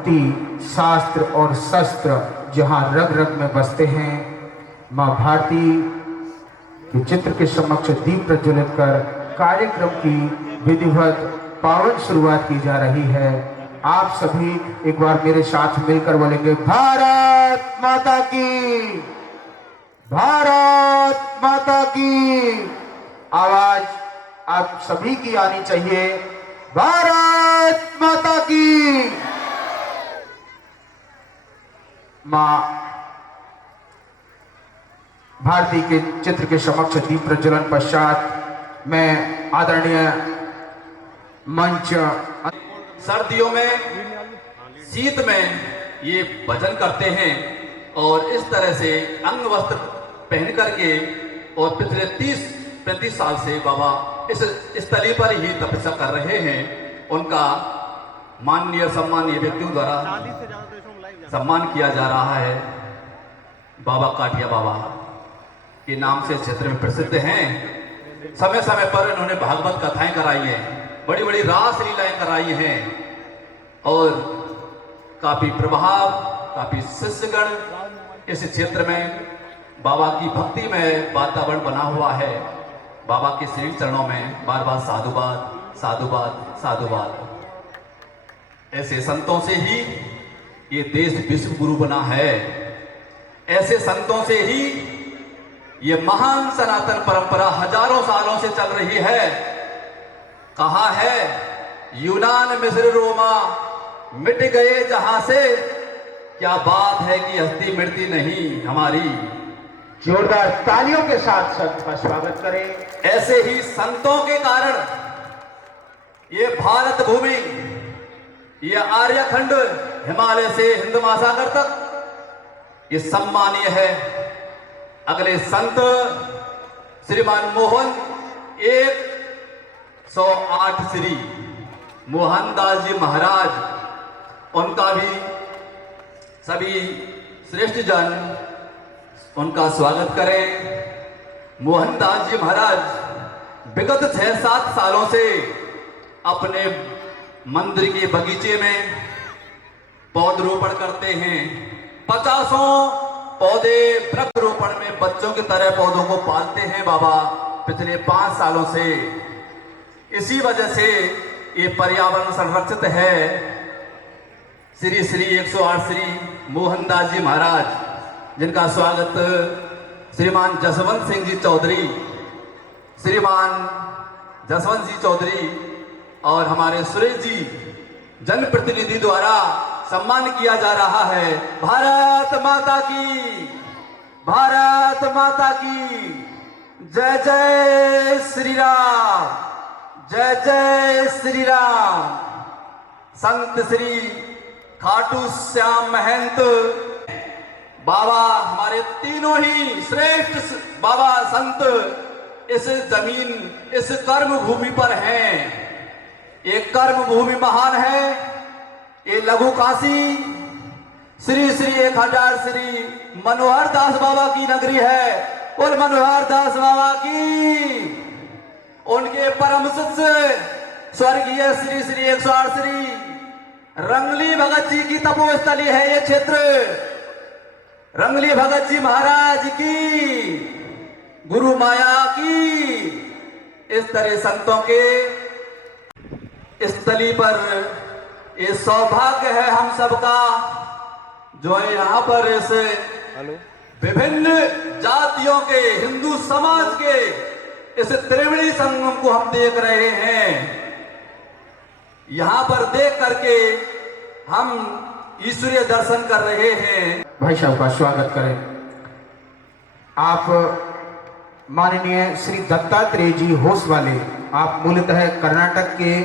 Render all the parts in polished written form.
भक्ति शास्त्र और शस्त्र जहाँ रग रग में बसते हैं, माँ भारती के चित्र के समक्ष दीप प्रज्वलित कर कार्यक्रम की विधिवत पावन शुरुआत की जा रही है। आप सभी एक बार मेरे साथ मिलकर बोलेंगे, भारत माता की, भारत माता की। आवाज आप सभी की आनी चाहिए, भारत माता की। मां भारती के चित्र के समक्ष दीप प्रज्वलन पश्चात मैं आदरणीय मंच। सर्दियों में, शीत में ये भजन करते हैं और इस तरह से अंग वस्त्र पहन करके और पिछले 30-35 साल से बाबा इस स्थली पर ही तपस्या कर रहे हैं। उनका माननीय सम्मानीय व्यक्तियों द्वारा सम्मान किया जा रहा है। बाबा काठिया बाबा के नाम से क्षेत्र में प्रसिद्ध हैं। समय समय पर इन्होंने भागवत कथाएं कराई हैं, बड़ी बड़ी रास लीलाएं कराई हैं और काफी प्रभाव, काफी शिष्यगण इस क्षेत्र में बाबा की भक्ति में वातावरण बना हुआ है। बाबा के श्री चरणों में बार बार साधुवाद साधुवाद साधुवाद। ऐसे संतों से ही ये देश विश्व गुरु बना है। ऐसे संतों से ही ये महान सनातन परंपरा हजारों सालों से चल रही है। कहा है, यूनान मिस्र रोमा मिट गए जहां से, क्या बात है कि हस्ती मिटती नहीं हमारी। जोरदार तालियों के साथ संत का स्वागत करें। ऐसे ही संतों के कारण ये भारत भूमि, ये आर्यखंड, हिमालय से हिंद महासागर तक ये सम्मानीय है। अगले संत श्रीमान मोहन 108 श्री मोहनदास जी महाराज, उनका भी सभी श्रेष्ठ जन उनका स्वागत करें। मोहनदास जी महाराज विगत 6-7 सालों से अपने मंदिर के बगीचे में पौधरोपण करते हैं। 50 पौधे वृक्षारोपण में बच्चों की तरह पौधों को पालते हैं बाबा पिछले 5 सालों से। इसी वजह से ये पर्यावरण संरक्षित है। श्री श्री 108 श्री मोहनदास जी महाराज, जिनका स्वागत श्रीमान जसवंत सिंह जी चौधरी, श्रीमान जसवंत जी चौधरी और हमारे सुरेश जी जनप्रतिनिधि द्वारा सम्मान किया जा रहा है। भारत माता की, भारत माता की जय जय श्री राम, जय जय श्री राम। संत श्री खाटू श्याम महंत बाबा, हमारे तीनों ही श्रेष्ठ बाबा संत इस जमीन, इस कर्म भूमि पर हैं। एक कर्म भूमि महान है, ये लघु काशी श्री श्री 1000 श्री मनोहर दास बाबा की नगरी है। और मनोहर दास बाबा की, उनके परम शिष्य स्वर्गीय श्री श्री 108 श्री रंगली भगत जी की तपोस्थली है ये क्षेत्र। रंगली भगत जी महाराज की, गुरु माया की, इस तरह संतों के स्थली पर ये सौभाग्य है हम सबका, जो यहाँ पर इस विभिन्न जातियों के, हिंदू समाज के इस त्रिवेणी संगम को हम देख रहे हैं। यहाँ पर देख करके हम ईश्वरीय दर्शन कर रहे हैं। भाई साहब का स्वागत करें। आप माननीय श्री दत्तात्रेय जी होसवाले, आप मूलतः कर्नाटक के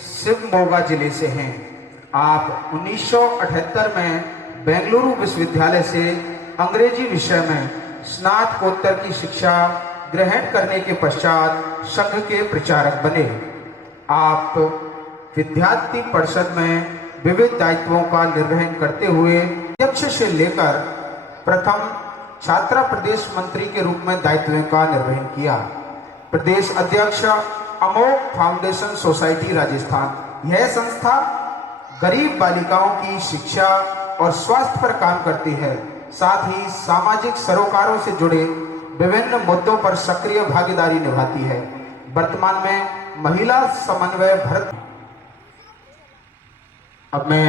शिवमोगा जिले से हैं। आप 1978 में बेंगलुरु विश्वविद्यालय से अंग्रेजी विषय में स्नातकोत्तर की शिक्षा ग्रहण करने के पश्चात संघ के प्रचारक बने। आप विद्यार्थी परिषद में विविध दायित्वों का निर्वहन करते हुए अध्यक्ष से लेकर प्रथम छात्रा प्रदेश मंत्री के रूप में दायित्व का निर्वहन किया। प्रदेश अध्यक्ष अमोघ फाउंडेशन सोसाइटी राजस्थान, यह संस्था गरीब बालिकाओं की शिक्षा और स्वास्थ्य पर काम करती है। साथ ही सामाजिक सरोकारों से जुड़े विभिन्न मुद्दों पर सक्रिय भागीदारी निभाती है। वर्तमान में महिला समन्वय भारत। अब मैं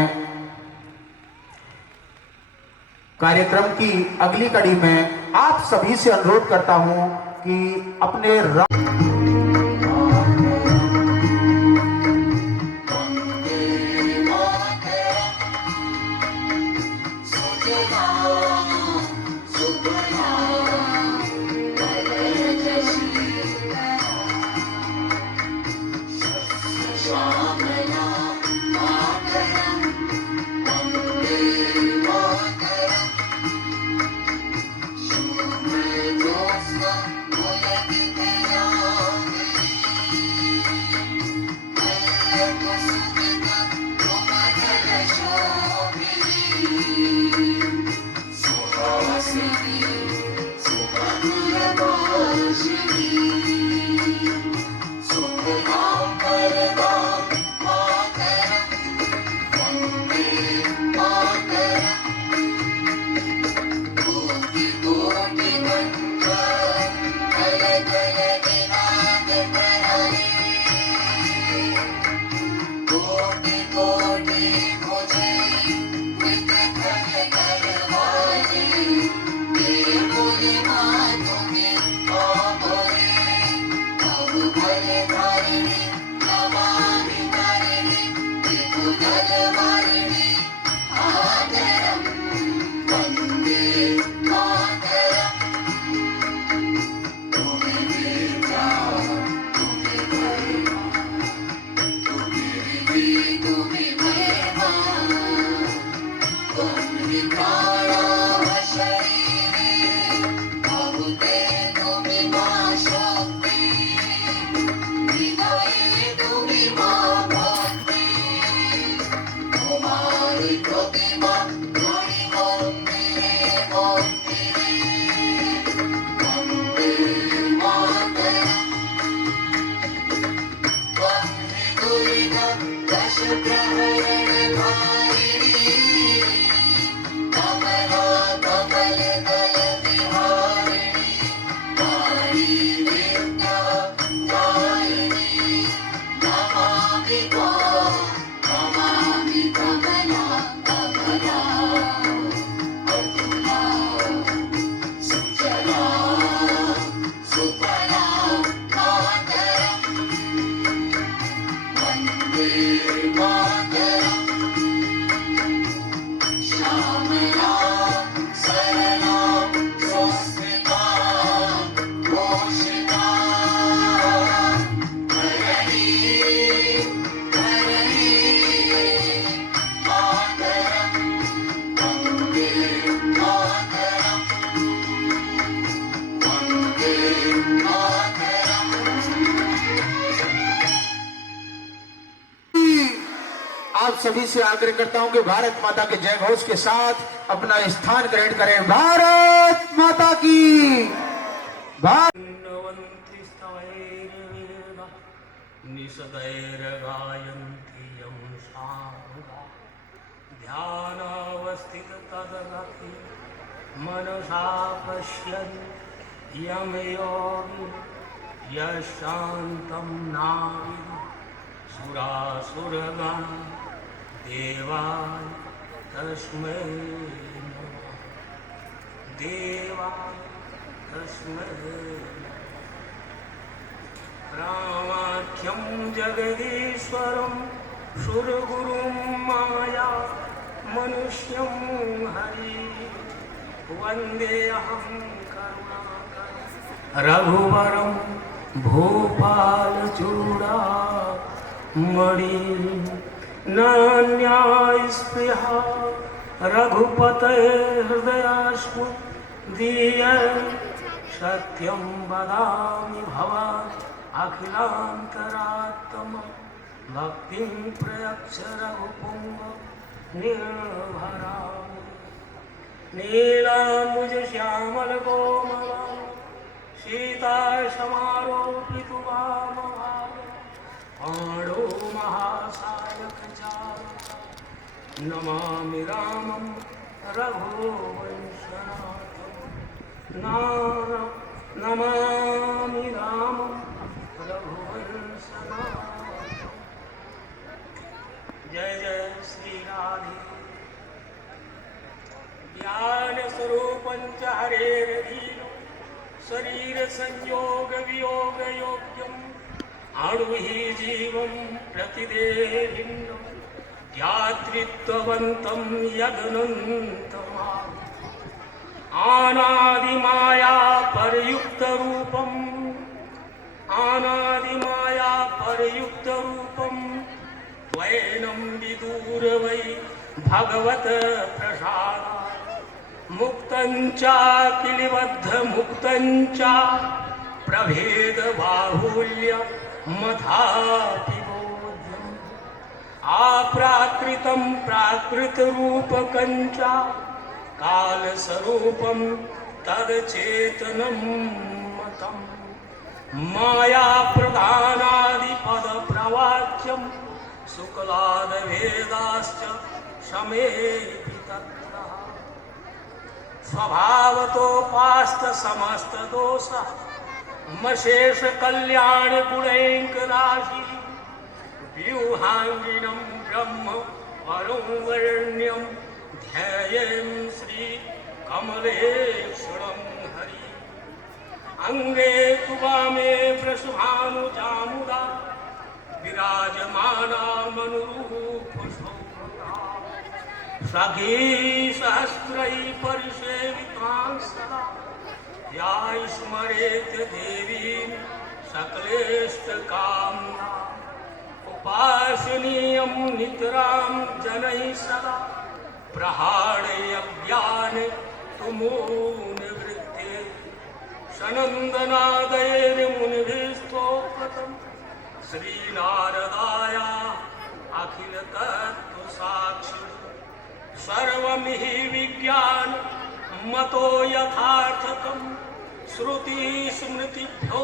कार्यक्रम की अगली कड़ी में आप सभी से अनुरोध करता हूं कि अपने आप सभी से आग्रह करता हूं कि भारत माता के जय घोष के साथ अपना स्थान ग्रहण करें। भारत माता की ध्यानावस्थित तदरति मनसा पश्यन् यं योगी यशान्तं नाविदु सुरासुरगण देवाय तस्मै नमः। देवाय तस्मै रामाख्यं जगदीश्वरं सुरगुरुं माया मनुष्यं हरि वन्देऽहं करुणाकरं रघुवरं भूपालचूडामणि नान्यायस्पृहा रघुपतये हृदयास्मु दीये सत्यं वदामि भवान् अखिलान्तरात्म भक्तिं प्रयच्छ रघुपुंग निर्भरामि नीलाम्बुजश्यामलकोमला सीता समारोपितुवामभाग पाणो महासायकचारुता नमामि रामं रघुवंशनाथं नमामि रामं रघुवंशनाथं। जय जय श्री राधे। ज्ञान स्वरूपं च हरेर्दीनो शरीर संयोग वियोग योग्यम् अणुहि जीवं प्रतिदेहिन्नं ज्ञातृत्ववन्तं यदनन्तमाम् अनादिमाया परयुक्तरूपं त्वयैनं विदूर वै भगवत प्रसादात् मुक्तं च किलिबद्धमुक्तं च प्रभेदबाहुल्यमथापि बोध्यम् अप्राकृतं प्राकृतरूपकं च कालस्वरूपं तदचेतनं मतम् मायाप्रधानादिपदप्रवाच्यं शुक्लादवेदाश्च समेऽपि तत्रः स्वभावतोपास्तसमस्तदोषः मशेषकल्याणगुणैकराशि व्यूहाङ्गिनं ब्रह्म परं वर्ण्यं ध्यायेन् श्रीकमलेश्वरं हरि। अङ्गे तु वामे वृषभानुजामुदा विराजमाना मनुरूपशोभा सखी सहस्रै परिसेवितां सदा या स्मरेत् देवीं सकलेष्टकाम्या उपासनीयं नितरां जनैः सदा प्रहाणयज्ञान तुमूनिवृत्ते सनन्दनादयैर्मुनिभिस्तोत्रतं श्रीनारदाया अखिलतत्त्वसाक्षि सर्वमिहि विज्ञान मतो यथार्थकं श्रुतिस्मृतिभ्यो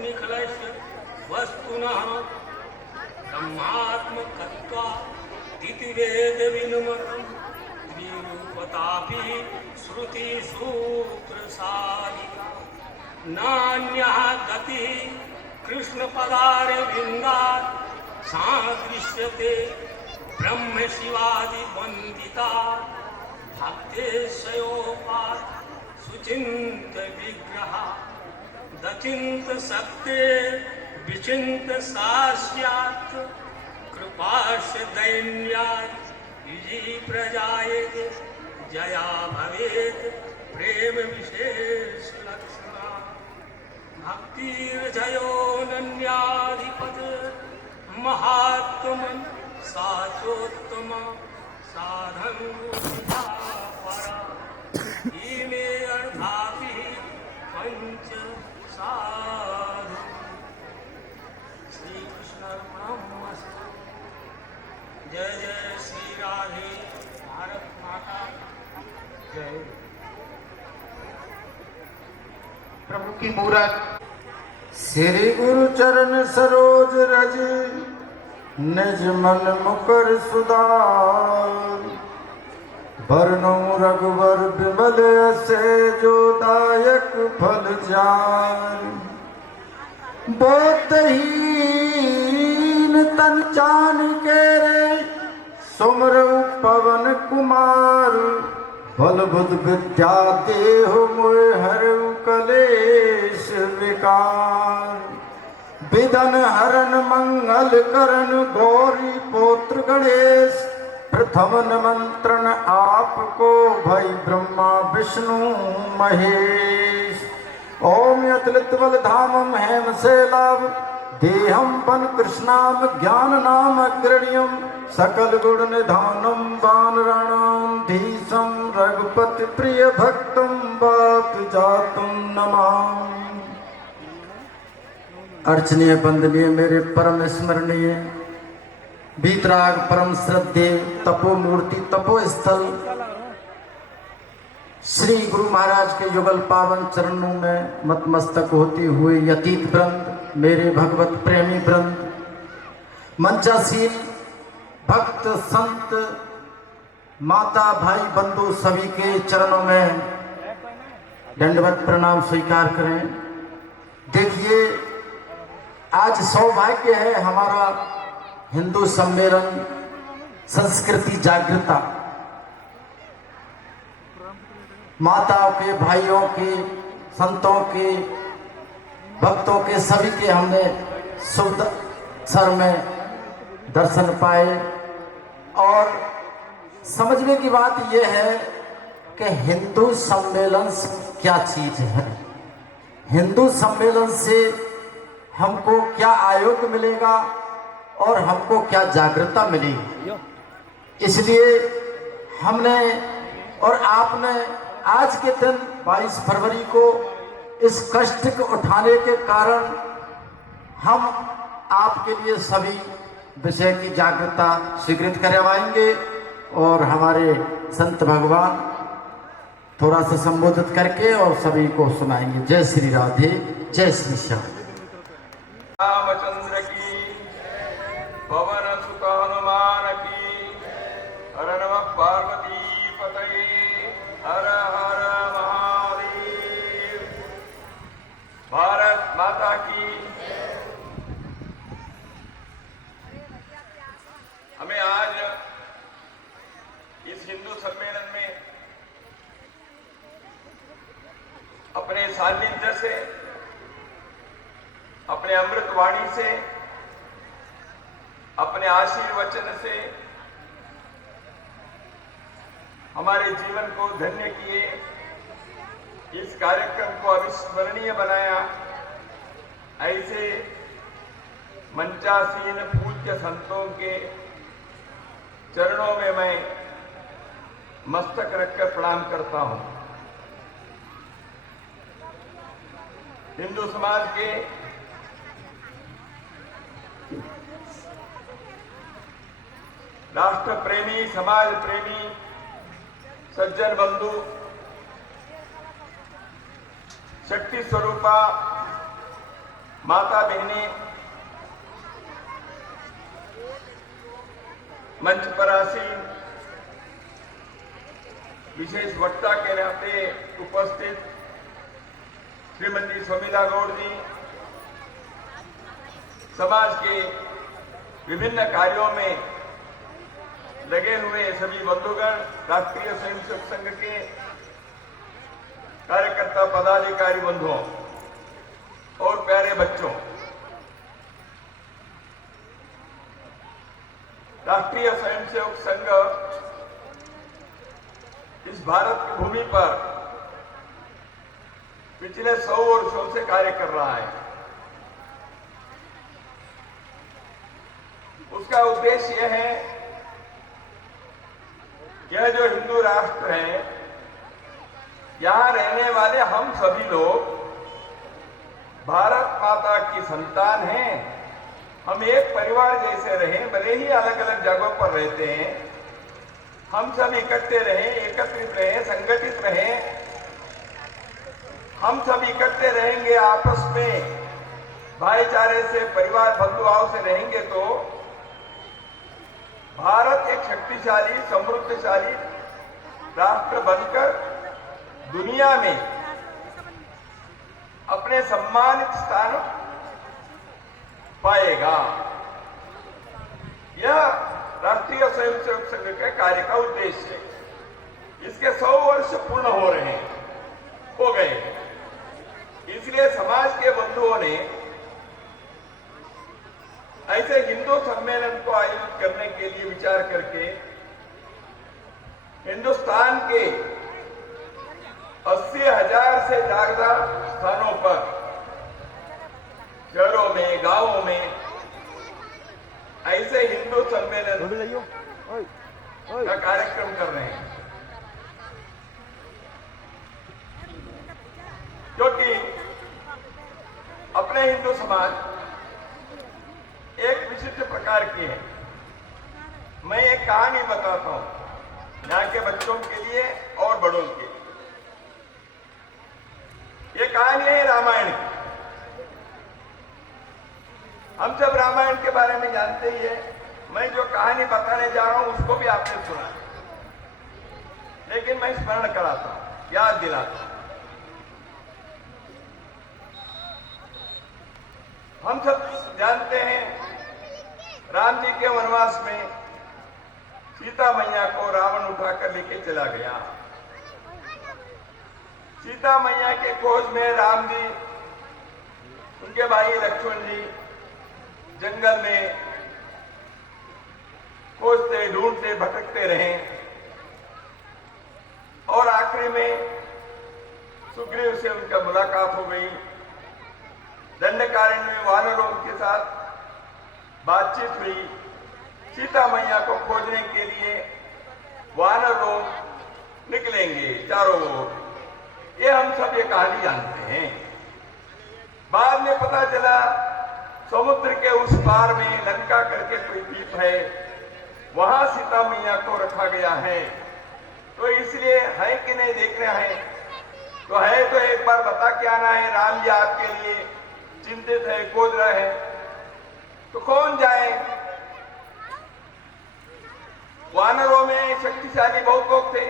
निखलस्य वस्तुनः ब्रह्मात्मकत्वा तितिवेदविनुमतं त्रिरूपतापि श्रुतिसूत्रसारिका नान्यः गतिः कृष्णपदारविन्दात् सादृश्यते ब्रह्मशिवादिवन्दिता भक्तेशयोपात् सुचिन्तविग्रहा दचिन्तशक्ते विचिन्तसास्यात् कृपास्य दैन्यात् युजी प्रजायते जया भवेत् प्रेम विशेषलक्षणा भक्तिर्जयोऽनन्याधिपत् महात्मन् साचोत्तमा साधन परा इमे अर्धापि पंच साधु। श्री कृष्ण ब्रह्मस्तु। जय जय श्री राधे। भारत माता जय। प्रभु की मूरत श्री गुरु चरण सरोज रज निज मन मुकर सुधार बरनौ रघुवर विमल से जो दायक फल जान बोधहीन तन चान के रे सुमर पवन कुमार बल बुध विद्या देहु मोह हरु कलेश विकार विदन हरन मंगल करण गौरी पोत्र गणेश प्रथम निमंत्रण आपको भाई ब्रह्मा विष्णु महेश। ओम यतलित बल धामम हेम से लाभ देहम पन कृष्णाम ज्ञान नाम अग्रणीयम सकल गुण निधानम वानराणाम धीशम रघुपति प्रिय भक्तम बात जातुम नमामि। अर्चनीय वंदनीय मेरे परम स्मरणीय बीतराग परम श्रद्धेय तपोमूर्ति तपोस्थल श्री गुरु महाराज के युगल पावन चरणों में मतमस्तक होते हुए यतीत वृंद, मेरे भगवत प्रेमी वृंद, मंचासीन भक्त संत माता भाई बंधु सभी के चरणों में दंडवत प्रणाम स्वीकार करें। देखिए, आज सौभाग्य है हमारा हिंदू सम्मेलन संस्कृति जागृता, माताओं के, भाइयों के, संतों के, भक्तों के, सभी के हमने शुभ अवसर में दर्शन पाए। और समझने की बात यह है कि हिंदू सम्मेलन क्या चीज है, हिंदू सम्मेलन से हमको क्या आयोग मिलेगा और हमको क्या जागृता मिलेगी। इसलिए हमने और आपने आज के दिन 22 फरवरी को इस कष्ट को उठाने के कारण हम आपके लिए सभी विषय की जागरूकता स्वीकृत करवाएंगे और हमारे संत भगवान थोड़ा सा संबोधित करके और सभी को सुनाएंगे। जय श्री राधे, जय श्री श्याम। रामचंद्र की, पवन सुत हनुमान की, हर नमः पार्वती पतये, हर हर महादेव। भारत माता की। हमें आज इस हिंदू सम्मेलन में अपने सानिध्य से, अपने अमृत वाणी से, अपने आशीर्वचन से हमारे जीवन को धन्य किए, इस कार्यक्रम को अविस्मरणीय बनाया। ऐसे मंचासीन पूज्य संतों के चरणों में मैं मस्तक रखकर प्रणाम करता हूं। हिंदू समाज के राष्ट्र प्रेमी, समाज प्रेमी, सज्जन बंधु, शक्ति स्वरूपा माता बहनें, मंच पर आसीन विशेष वक्ता के नाते उपस्थित श्रीमती शर्मिला गौड़ जी, समाज के विभिन्न कार्यों में लगे हुए सभी बंधुगण, राष्ट्रीय स्वयंसेवक संघ के कार्यकर्ता पदाधिकारी बंधुओं और प्यारे बच्चों, राष्ट्रीय स्वयंसेवक संघ इस भारत की भूमि पर पिछले 100 वर्षों से कार्य कर रहा है। उसका उद्देश्य यह है, यह जो हिंदू राष्ट्र है, यहां रहने वाले हम सभी लोग भारत माता की संतान हैं। हम एक परिवार जैसे रहें, भले ही अलग अलग जगहों पर रहते हैं, हम सब इकट्ठे रहें, एकत्रित रहें, संगठित रहें। हम सब इकट्ठे रहेंगे, आपस में भाईचारे से, परिवार बंधुभाव से रहेंगे तो भारत एक शक्तिशाली, समृद्धशाली राष्ट्र बनकर दुनिया में अपने सम्मानित स्थान पाएगा। यह राष्ट्रीय स्वयंसेवक संघ के कार्य का उद्देश्य है। इसके 100 वर्ष पूर्ण हो गए। इसलिए समाज के बंधुओं ने ऐसे हिंदू सम्मेलन को आयोजित करने के लिए विचार करके हिंदुस्तान के 80,000 से ज्यादा स्थानों पर, शहरों में, गांवों में ऐसे हिंदू सम्मेलन का कार्यक्रम कर रहे हैं। क्योंकि अपने हिंदू समाज एक विशिष्ट प्रकार की है। मैं एक कहानी बताता हूं यहाँ के बच्चों के लिए और बड़ों के लिए। ये कहानी है रामायण की। हम सब रामायण के बारे में जानते ही है। मैं जो कहानी बताने जा रहा हूं उसको भी आपने सुना। लेकिन मैं स्मरण कराता हूं, याद दिलाता हूं। हम सब जानते हैं राम जी के वनवास में सीता मैया को रावण उठाकर लेके चला गया। सीता मैया के खोज में राम जी, उनके भाई लक्ष्मण जी जंगल में खोजते ढूंढते भटकते रहे और आखिरी में सुग्रीव से उनका मुलाकात हो गई। दंडकारण्य में वानरों के साथ बातचीत हुई। सीता मैया को खोजने के लिए वानर लोग निकलेंगे चारों ओर, ये हम सब ये कहानी जानते हैं। बाद में पता चला समुद्र के उस पार में लंका करके कोई द्वीप है, वहां सीता मैया को रखा गया है। तो इसलिए है कि नहीं देखना है, तो है तो एक बार बता के आना है। राम जी आपके लिए चिंतित है, खोज रहे हैं, तो कौन जाए? वानरों में शक्तिशाली बहुत लोग थे,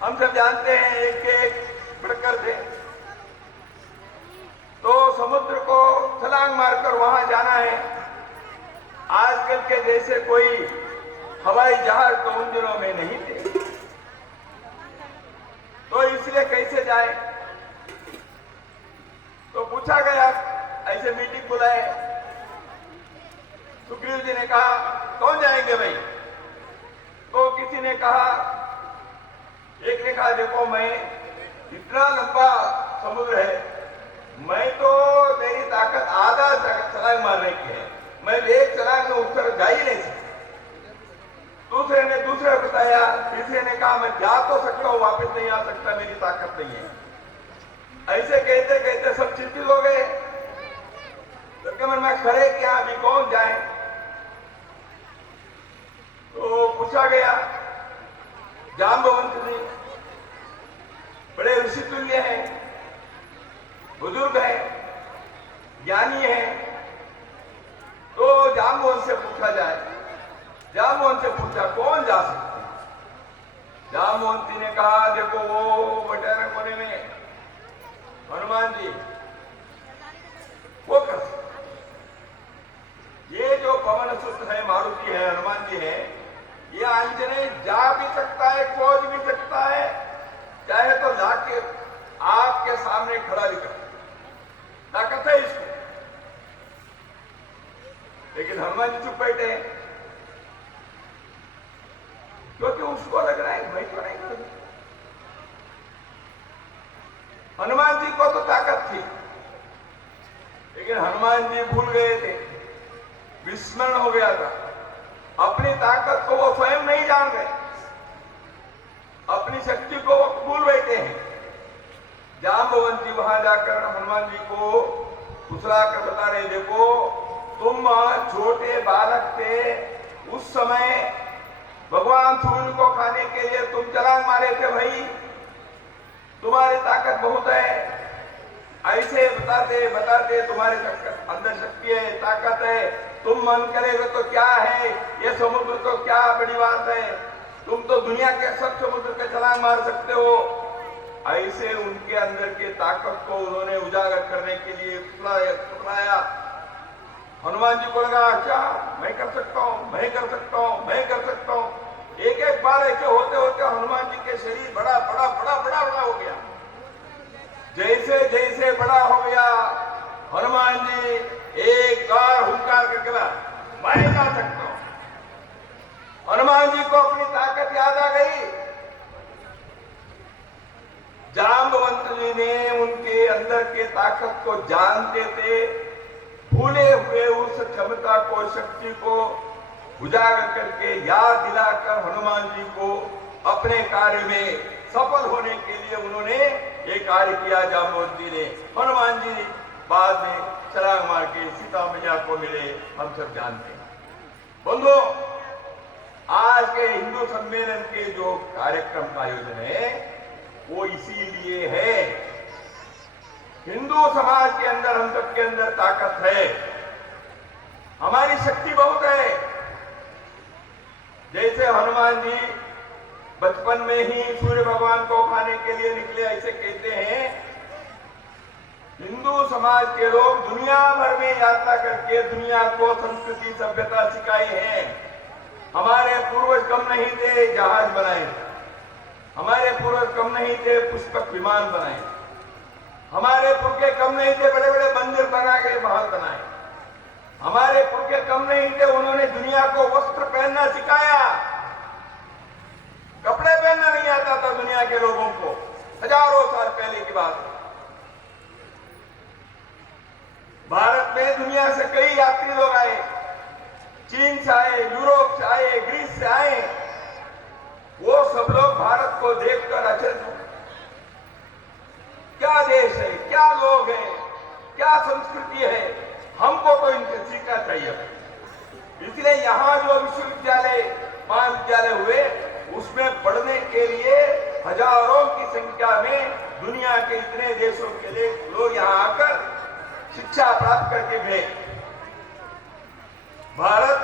हम सब जानते हैं, एक एक बढ़कर थे। तो समुद्र को छलांग मारकर वहां जाना है। आजकल के जैसे कोई हवाई जहाज तो उन दिनों में नहीं थे, तो इसलिए कैसे जाए? तो पूछा गया, ऐसे मीटिंग बुलाए। सुग्रीव जी ने कहा कौन जाएंगे भाई? तो किसी ने कहा, एक ने कहा देखो मैं, इतना लंबा समुद्र है, मैं तो मेरी ताकत आधा छलांग मारने की है, मैं एक छलांग में उतर जा ही नहीं सकता। दूसरे ने दूसरे बताया, तीसरे ने कहा मैं जा तो सकता हूं, वापस नहीं आ सकता, मेरी ताकत नहीं है। ऐसे कहते कहते सब चिंतित हो गए। तो मन में खड़े क्या, अभी कौन जाए? तो पूछा गया, जाम्बवंत जी बड़े ऋषि तुल्य हैं, बुजुर्ग हैं, ज्ञानी हैं, तो जाम्बवंत से पूछा जाए। जाम्बवंत से पूछा कौन जा सकते हैं? जाम्बवंत जी ने कहा देखो वो बटेरा कोने में हनुमान जी, वो कर सकते। ये जो पवन सुत है, मारुति है, हनुमान जी है, ये आंजनेय जा भी सकता है, खोज भी सकता है, चाहे तो लाके आपके सामने खड़ा भी कर सकता, ताकत है इसको। लेकिन हनुमान जी चुप बैठे हैं, क्योंकि उसको लग रहा है मैं तो नहीं कर सकता। हनुमान जी को तो ताकत थी, लेकिन हनुमान जी भूल गए थे, विस्मरण हो गया था। अपनी ताकत को वो स्वयं नहीं जान रहे, अपनी शक्ति को वो भूल बैठे हैं। जाम्बवंत जी वहां जाकर हनुमान जी को फुसला कर बता रहे, देखो तुम छोटे बालक थे, उस समय भगवान सूर्य को खाने के लिए तुम छलांग मारे थे भाई, तुम्हारी ताकत बहुत है। ऐसे बताते बताते तुम्हारे अंदर शक्ति है, ताकत है, तुम मन करेगा तो क्या है, ये समुद्र तो क्या बड़ी बात है, तुम तो दुनिया के सब समुद्र के छलांग मार सकते हो। ऐसे उनके अंदर के ताकत को उन्होंने उजागर करने के लिए फुसलाया। हनुमान जी को लगा अच्छा मैं कर सकता हूं, मैं कर सकता हूं, मैं कर सकता हूं। एक एक बार ऐसे होते होते हनुमान जी के शरीर बड़ा बड़ा बड़ा बड़ा बड़ा हो गया। जैसे जैसे बड़ा हो गया, हनुमान जी एक बार हुंकार करके मैं जा सकता हूं। हनुमान जी को अपनी ताकत याद आ गई। जाम्बवंत जी ने उनके अंदर के ताकत को जानते थे, भूले हुए उस क्षमता को, शक्ति को उजागर करके याद दिलाकर हनुमान जी को अपने कार्य में सफल होने के लिए उन्होंने ये कार्य किया। जाम्बवंत जी ने, हनुमान जी बाद में छलांग मार के सीता मैया को मिले, हम सब जानते हैं। बंधुओं, आज के हिंदू सम्मेलन के जो कार्यक्रम का आयोजन है वो इसीलिए है। हिंदू समाज के अंदर, हम सबके अंदर ताकत है, हमारी शक्ति बहुत है। जैसे हनुमान हनुमान जी बचपन में ही सूर्य भगवान को खाने के लिए निकले, ऐसे कहते हैं। हिंदू समाज के लोग दुनिया भर में यात्रा करके दुनिया को संस्कृति सभ्यता सिखाई है। हमारे पूर्वज कम नहीं थे जहाज बनाए, हमारे पूर्वज कम नहीं थे पुष्पक विमान बनाए, हमारे पुरखे कम नहीं थे बड़े बड़े मंदिर बना के महल बनाए, हमारे पुरखे कम नहीं थे उन्होंने दुनिया को वस्त्र पहनना सिखाया। कपड़े पहनना नहीं आता था दुनिया के लोगों को, हजारों साल पहले की बात है। भारत में दुनिया से कई यात्री लोग आए, चीन से आए, यूरोप से आए, ग्रीस से आए। वो सब लोग भारत को देखकर अचरज हो, क्या देश है, क्या लोग हैं, क्या संस्कृति है, हमको तो इनसे सीखना चाहिए। इसलिए यहाँ जो विश्वविद्यालय महाविद्यालय हुए उसमें पढ़ने के लिए हजारों की संख्या में दुनिया के इतने देशों के लिए लोग यहाँ आकर शिक्षा प्राप्त करके गए। भारत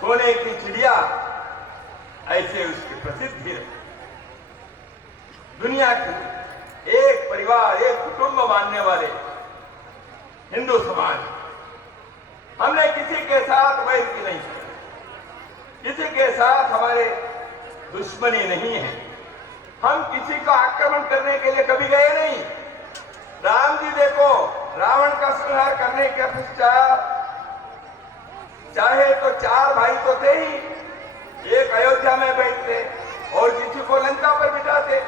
सोने की चिड़िया ऐसे उसकी प्रसिद्धि है। दुनिया की एक परिवार, एक कुटुंब मानने वाले हिंदू समाज, हमने किसी के साथ वैर की नहीं की, किसी के साथ हमारे दुश्मनी नहीं है। हम किसी का आक्रमण करने के लिए कभी गए नहीं। राम जी देखो, रावण का संहार करने के पश्चात चाहे तो 4 भाई तो थे ही, एक अयोध्या में बैठते और किसी को लंका पर बिठाते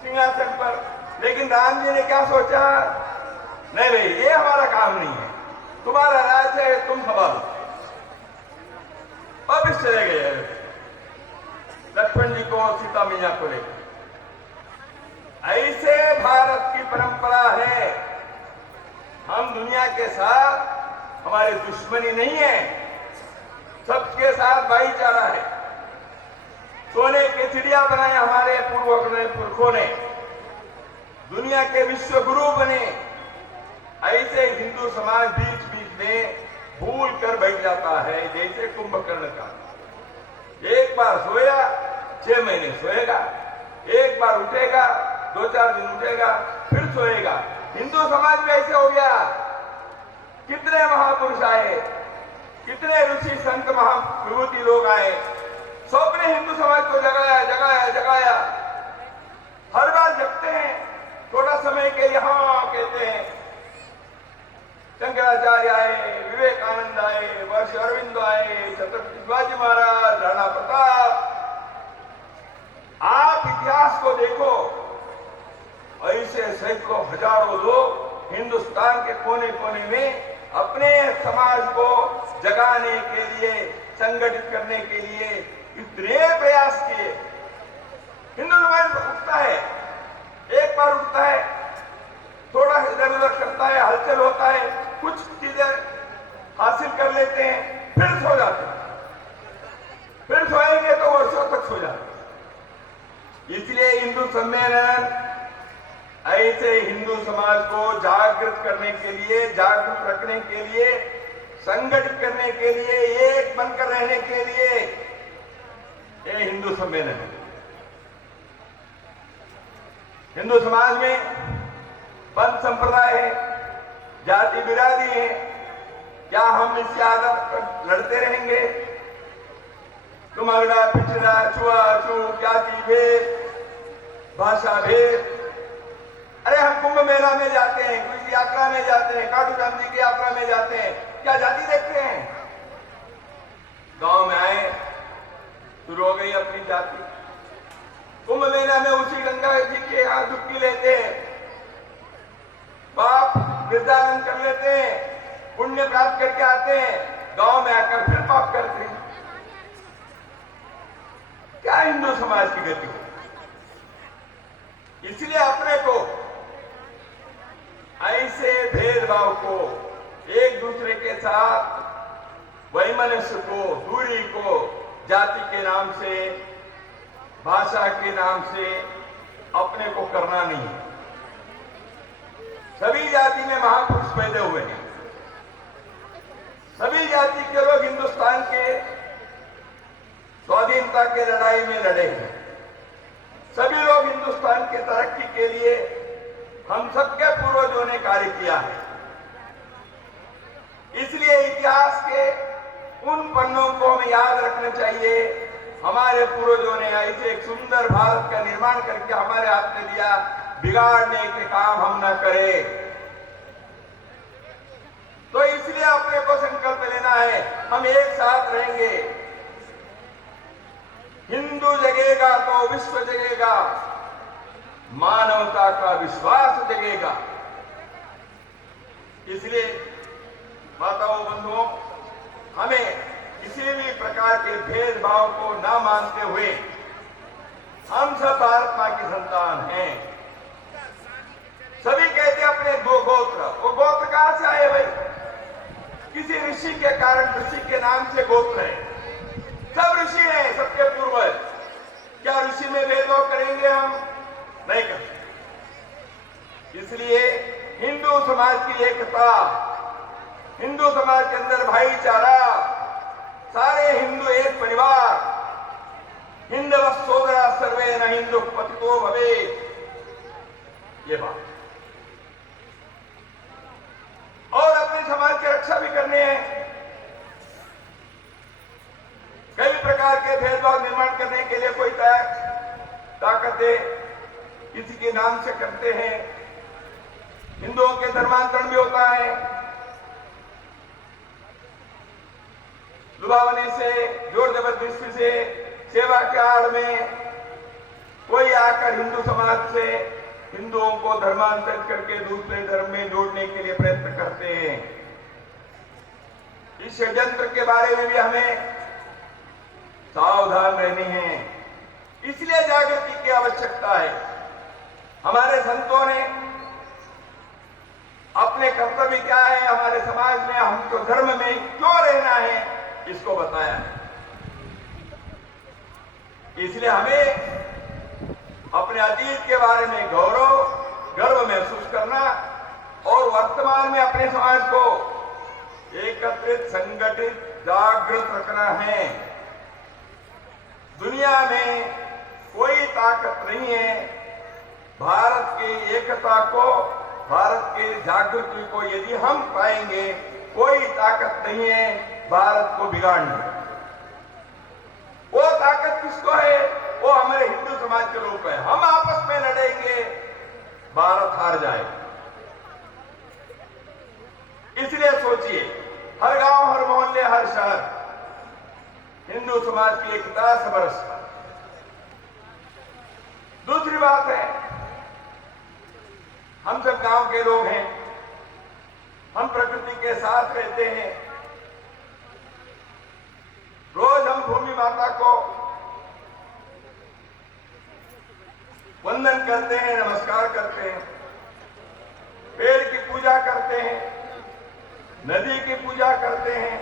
सिंहासन पर, लेकिन राम जी ने क्या सोचा, नहीं भाई ये हमारा काम नहीं है, तुम्हारा राज है, तुम संभालो। वापिस चले गए लक्ष्मण जी को, सीता मैया को लेकर। ऐसे भारत की परंपरा है। हम दुनिया के साथ, हमारी दुश्मनी नहीं है, सबके साथ भाईचारा है। सोने के चिड़िया बनाए हमारे पुरखों ने, दुनिया के विश्व गुरु बने। ऐसे हिंदू समाज बीच बीच में भूल कर बैठ जाता है, जैसे कुंभकर्ण का। एक बार सोया 6 महीने सोएगा, एक बार उठेगा 2-4 दिन उठेगा, फिर सोएगा। हिंदू समाज में ऐसे हो गया। कितने महापुरुष आए, कितने ऋषि संत महाविभूति लोग आए, सबने हिंदू समाज को जगाया जगाया जगाया। हर बार जगते हैं, थोड़ा समय के लिए हाँ कहते हैं। शंकराचार्य आए, विवेकानंद आए, महर्षि अरविंद आए, छत्रपति शिवाजी महाराज, राणा प्रताप। आप इतिहास को देखो, ऐसे सैकड़ों हजारों लोग हिंदुस्तान के कोने कोने में अपने समाज को जगाने के लिए, संगठित करने के लिए इतने प्रयास किए। हिंदू समाज उठता है, एक बार उठता है, थोड़ा इधर उधर करता है, हलचल होता है, कुछ चीजें हासिल कर लेते हैं, फिर सो जाते हैं। फिर सोएंगे तो वर्षों तक सो जाते हैं। इसलिए हिंदू सम्मेलन ऐसे हिंदू समाज को जागृत करने के लिए, जागरूक रखने के लिए, संगठित करने के लिए, एक बनकर रहने के लिए ये हिंदू सम्मेलन है। हिंदू समाज में पंथ संप्रदाय है, जाति बिरादरी है। क्या हम इससे आदत लड़ते रहेंगे? तुम अगड़ा पिछड़ा, छुआछूत, जाति भेद, भाषा भेद। अरे हम कुंभ मेला में जाते हैं, कोई यात्रा में जाते हैं, खाटू श्याम जी की यात्रा में जाते हैं, क्या जाति देखते हैं? गांव में आए, शुरू हो गई अपनी जाति। कुंभ मेला में उसी गंगा जी के यहाँ डुबकी लेते हैं, पाप विरदान कर लेते हैं, पुण्य प्राप्त करके आते हैं, गांव में आकर फिर पाप करते हैं। क्या हिंदू समाज की गति हो? इसलिए अपने को ऐसे भेदभाव को, एक दूसरे के साथ वैमनस्य को, दूरी को, जाति के नाम से, भाषा के नाम से अपने को करना नहीं है। सभी जाति में महापुरुष पैदा हुए हैं, सभी जाति के लोग हिंदुस्तान के स्वाधीनता की लड़ाई में लड़े हैं। सभी लोग हिंदुस्तान की तरक्की के लिए हम सबके पूर्वजों ने कार्य किया है। इसलिए इतिहास के उन पन्नों को हमें याद रखना चाहिए। हमारे पूर्वजों ने ऐसे एक सुंदर भारत का निर्माण करके हमारे हाथ में दिया, बिगाड़ने के काम हम न करें। तो इसलिए अपने को संकल्प लेना है, हम एक साथ रहेंगे। हिंदू जगेगा तो विश्व जगेगा, मानवता का विश्वास जगेगा। इसलिए माताओं बंधुओं, हमें किसी भी प्रकार के भेदभाव को न मानते हुए हम सब भारत मां की संतान हैं। सभी कहते हैं अपने दो गोत्र, वो गोत्र कहां से आए भाई? किसी ऋषि के कारण, ऋषि के नाम से गोत्र है। सब ऋषि हैं, सबके पूर्वज। क्या ऋषि में भेदभाव करेंगे हम? नहीं कर। इसलिए हिंदू समाज की एकता, हिंदू समाज के अंदर भाईचारा, सारे हिंदू एक परिवार, हिंदव सोदरा सर्वे न हिंदू पतितो भवे, ये बात। और अपने समाज की रक्षा भी करनी है। कई प्रकार के भेदभाव निर्माण करने के लिए कोई ताकतें किसी के नाम से करते हैं। हिंदुओं के धर्मांतरण भी होता है, लुभावने से, जोर जबरदस्ती से, सेवा के आड़ में कोई आकर हिंदू समाज से हिंदुओं को धर्मांतरित करके दूसरे धर्म में जोड़ने के लिए प्रयत्न करते हैं। इस षड्यंत्र के बारे में भी हमें सावधान रहनी है। इसलिए जागृति की आवश्यकता है। हमारे संतों ने अपने कर्तव्य क्या है, हमारे समाज में हमको धर्म में क्यों रहना है, इसको बताया। इसलिए हमें अपने अतीत के बारे में गर्व महसूस करना और वर्तमान में अपने समाज को एकत्रित, संगठित, जागृत रखना है। दुनिया में कोई ताकत नहीं है भारत की एकता को, भारत के जागृति को यदि हम पाएंगे, कोई ताकत नहीं है भारत को बिगाड़ने। वो ताकत किसको है? वो हमारे हिंदू समाज के लोग हैं। हम आपस में लड़ेंगे, भारत हार जाए। इसलिए सोचिए, हर गांव, हर मोहल्ले, हर शहर हिंदू समाज की एकता समरस। दूसरी बात है, हम सब गांव के लोग हैं, हम प्रकृति के साथ रहते हैं। रोज हम भूमि माता को वंदन करते हैं, नमस्कार करते हैं, पेड़ की पूजा करते हैं, नदी की पूजा करते हैं,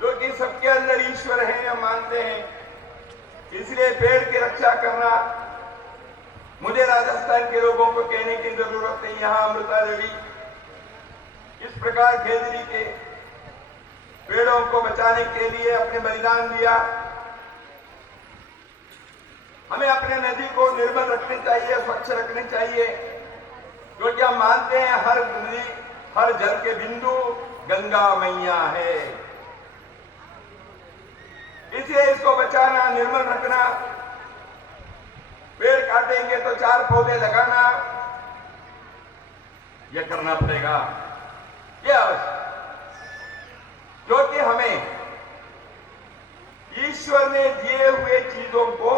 जो कि सबके अंदर ईश्वर है, हम मानते हैं। इसलिए पेड़ की रक्षा करना, मुझे राजस्थान के लोगों को कहने की जरूरत नहीं, यहां अमृता देवी इस प्रकार खेजड़ी के पेड़ों को बचाने के लिए अपने बलिदान दिया। हमें अपने नदी को निर्मल रखनी चाहिए, स्वच्छ रखनी चाहिए, क्योंकि हम मानते हैं हर नदी, हर जल के बिंदु गंगा मैया है। इसलिए इसको बचाना, निर्मल रखना, पेड़ काटेंगे तो 4 पौधे लगाना, यह करना पड़ेगा, यह आवश्यक। क्योंकि हमें ईश्वर ने दिए हुए चीजों को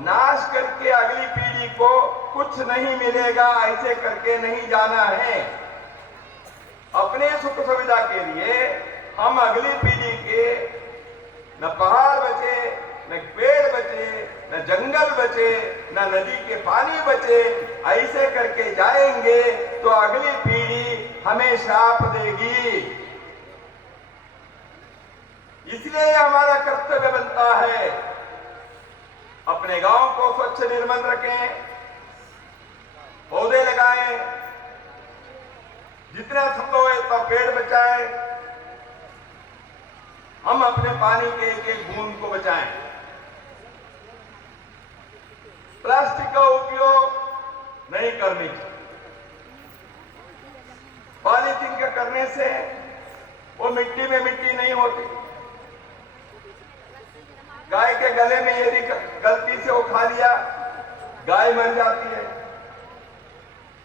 नाश करके अगली पीढ़ी को कुछ नहीं मिलेगा ऐसे करके नहीं जाना है। अपने सुख सुविधा के लिए हम अगली पीढ़ी के न पहाड़ बचे, न पेड़ बचे, न जंगल बचे, न नदी के पानी बचे, ऐसे करके जाएंगे तो अगली पीढ़ी हमें श्राप देगी। इसलिए हमारा कर्तव्य बनता है, अपने गांव को स्वच्छ निर्मल रखें, पौधे लगाएं, जितना संभव है उतना पेड़ बचाएं, हम अपने पानी के एक एक बूंद को बचाएं। प्लास्टिक का उपयोग नहीं करनी चाहिए। पॉलीथीन का करने से वो मिट्टी में मिट्टी नहीं होती। गाय के गले में यदि गलती से वो खा लिया, गाय मर जाती है।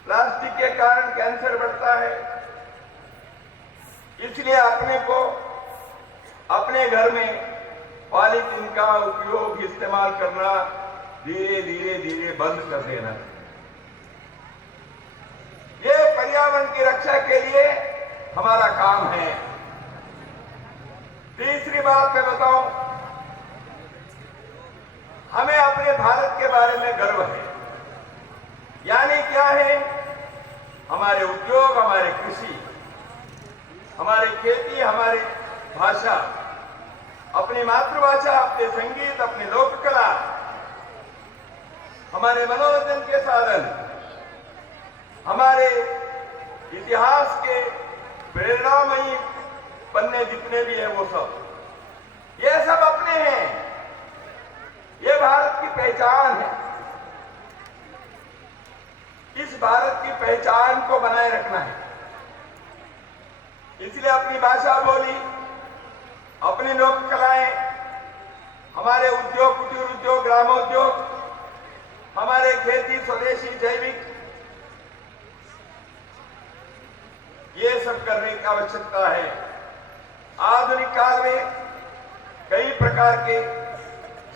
प्लास्टिक के कारण कैंसर बढ़ता है। इसलिए अपने को अपने घर में पॉलीथीन का उपयोग इस्तेमाल करना धीरे धीरे धीरे बंद कर देना। ये पर्यावरण की रक्षा के लिए हमारा काम है। तीसरी बात मैं बताऊं, हमें अपने भारत के बारे में गर्व है। यानी क्या है? हमारे उद्योग, हमारे कृषि, हमारी खेती, हमारी भाषा, अपनी मातृभाषा, अपने संगीत, अपनी लोक कला, हमारे मनोरंजन के साधन, हमारे इतिहास के प्रेरणामयी पन्ने जितने भी है वो सब, ये सब अपने हैं। ये भारत की पहचान है। इस भारत की पहचान को बनाए रखना है। इसलिए अपनी भाषा बोली, अपनी लोक कलाएं, हमारे उद्योग, कुटीर उद्योग, ग्रामोद्योग, हमारे खेती, स्वदेशी, जैविक, ये सब करने की आवश्यकता है। आधुनिक काल में कई प्रकार के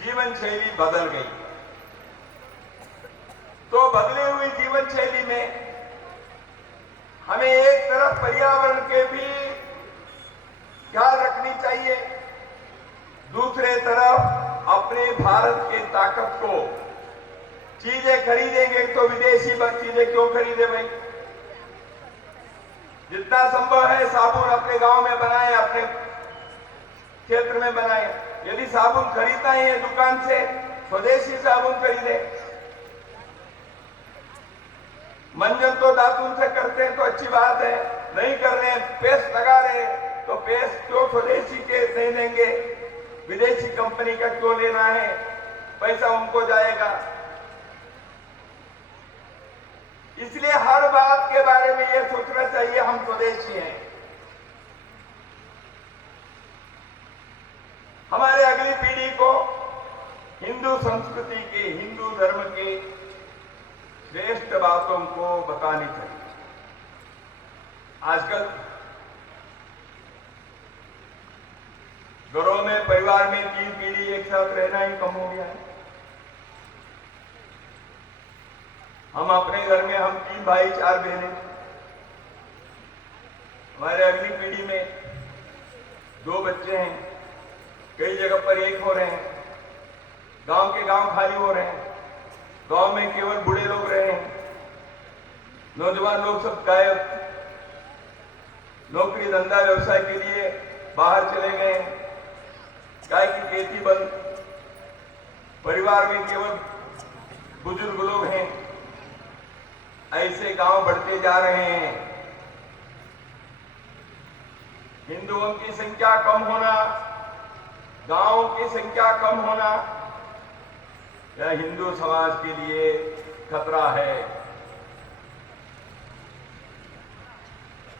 जीवन शैली बदल गई। तो बदली हुई जीवन शैली में हमें एक तरफ पर्यावरण के भी ख्याल रखनी चाहिए, दूसरे तरफ अपने भारत के ताकत को, चीजें खरीदेंगे तो विदेशी चीजें क्यों खरीदे भाई? जितना संभव है साबुन अपने गांव में बनाए, अपने क्षेत्र में बनाए। यदि साबुन खरीदना ही है दुकान से, स्वदेशी साबुन खरीदे। मंजन तो दातुन से करते हैं तो अच्छी बात है, नहीं कर रहे हैं, पेस्ट लगा रहे हैं, तो पेस्ट क्यों स्वदेशी के नहीं लेंगे? विदेशी कंपनी का क्यों लेना है? पैसा उनको जाएगा। इसलिए हर बात के बारे में यह सोचना चाहिए हम स्वदेशी हैं। हमारे अगली पीढ़ी को हिंदू संस्कृति के, हिंदू धर्म के श्रेष्ठ बातों को बतानी चाहिए। आजकल घरों में, परिवार में 3 पीढ़ी एक साथ रहना ही कम हो गया है। हम अपने घर में हम 3 भाई 4 बहनें, हमारे अगली पीढ़ी में 2 बच्चे हैं, कई जगह पर 1 हो रहे हैं, गांव के गांव खाली हो रहे हैं, गांव में केवल बूढ़े लोग रहे हैं, नौजवान लोग सब गायब, नौकरी धंधा व्यवसाय के लिए बाहर चले गए, गाय की खेती बंद, परिवार में केवल बुजुर्ग लोग हैं। ऐसे गांव बढ़ते जा रहे हैं। हिंदुओं की संख्या कम होना, गांवों की संख्या कम होना, यह हिंदू समाज के लिए खतरा है।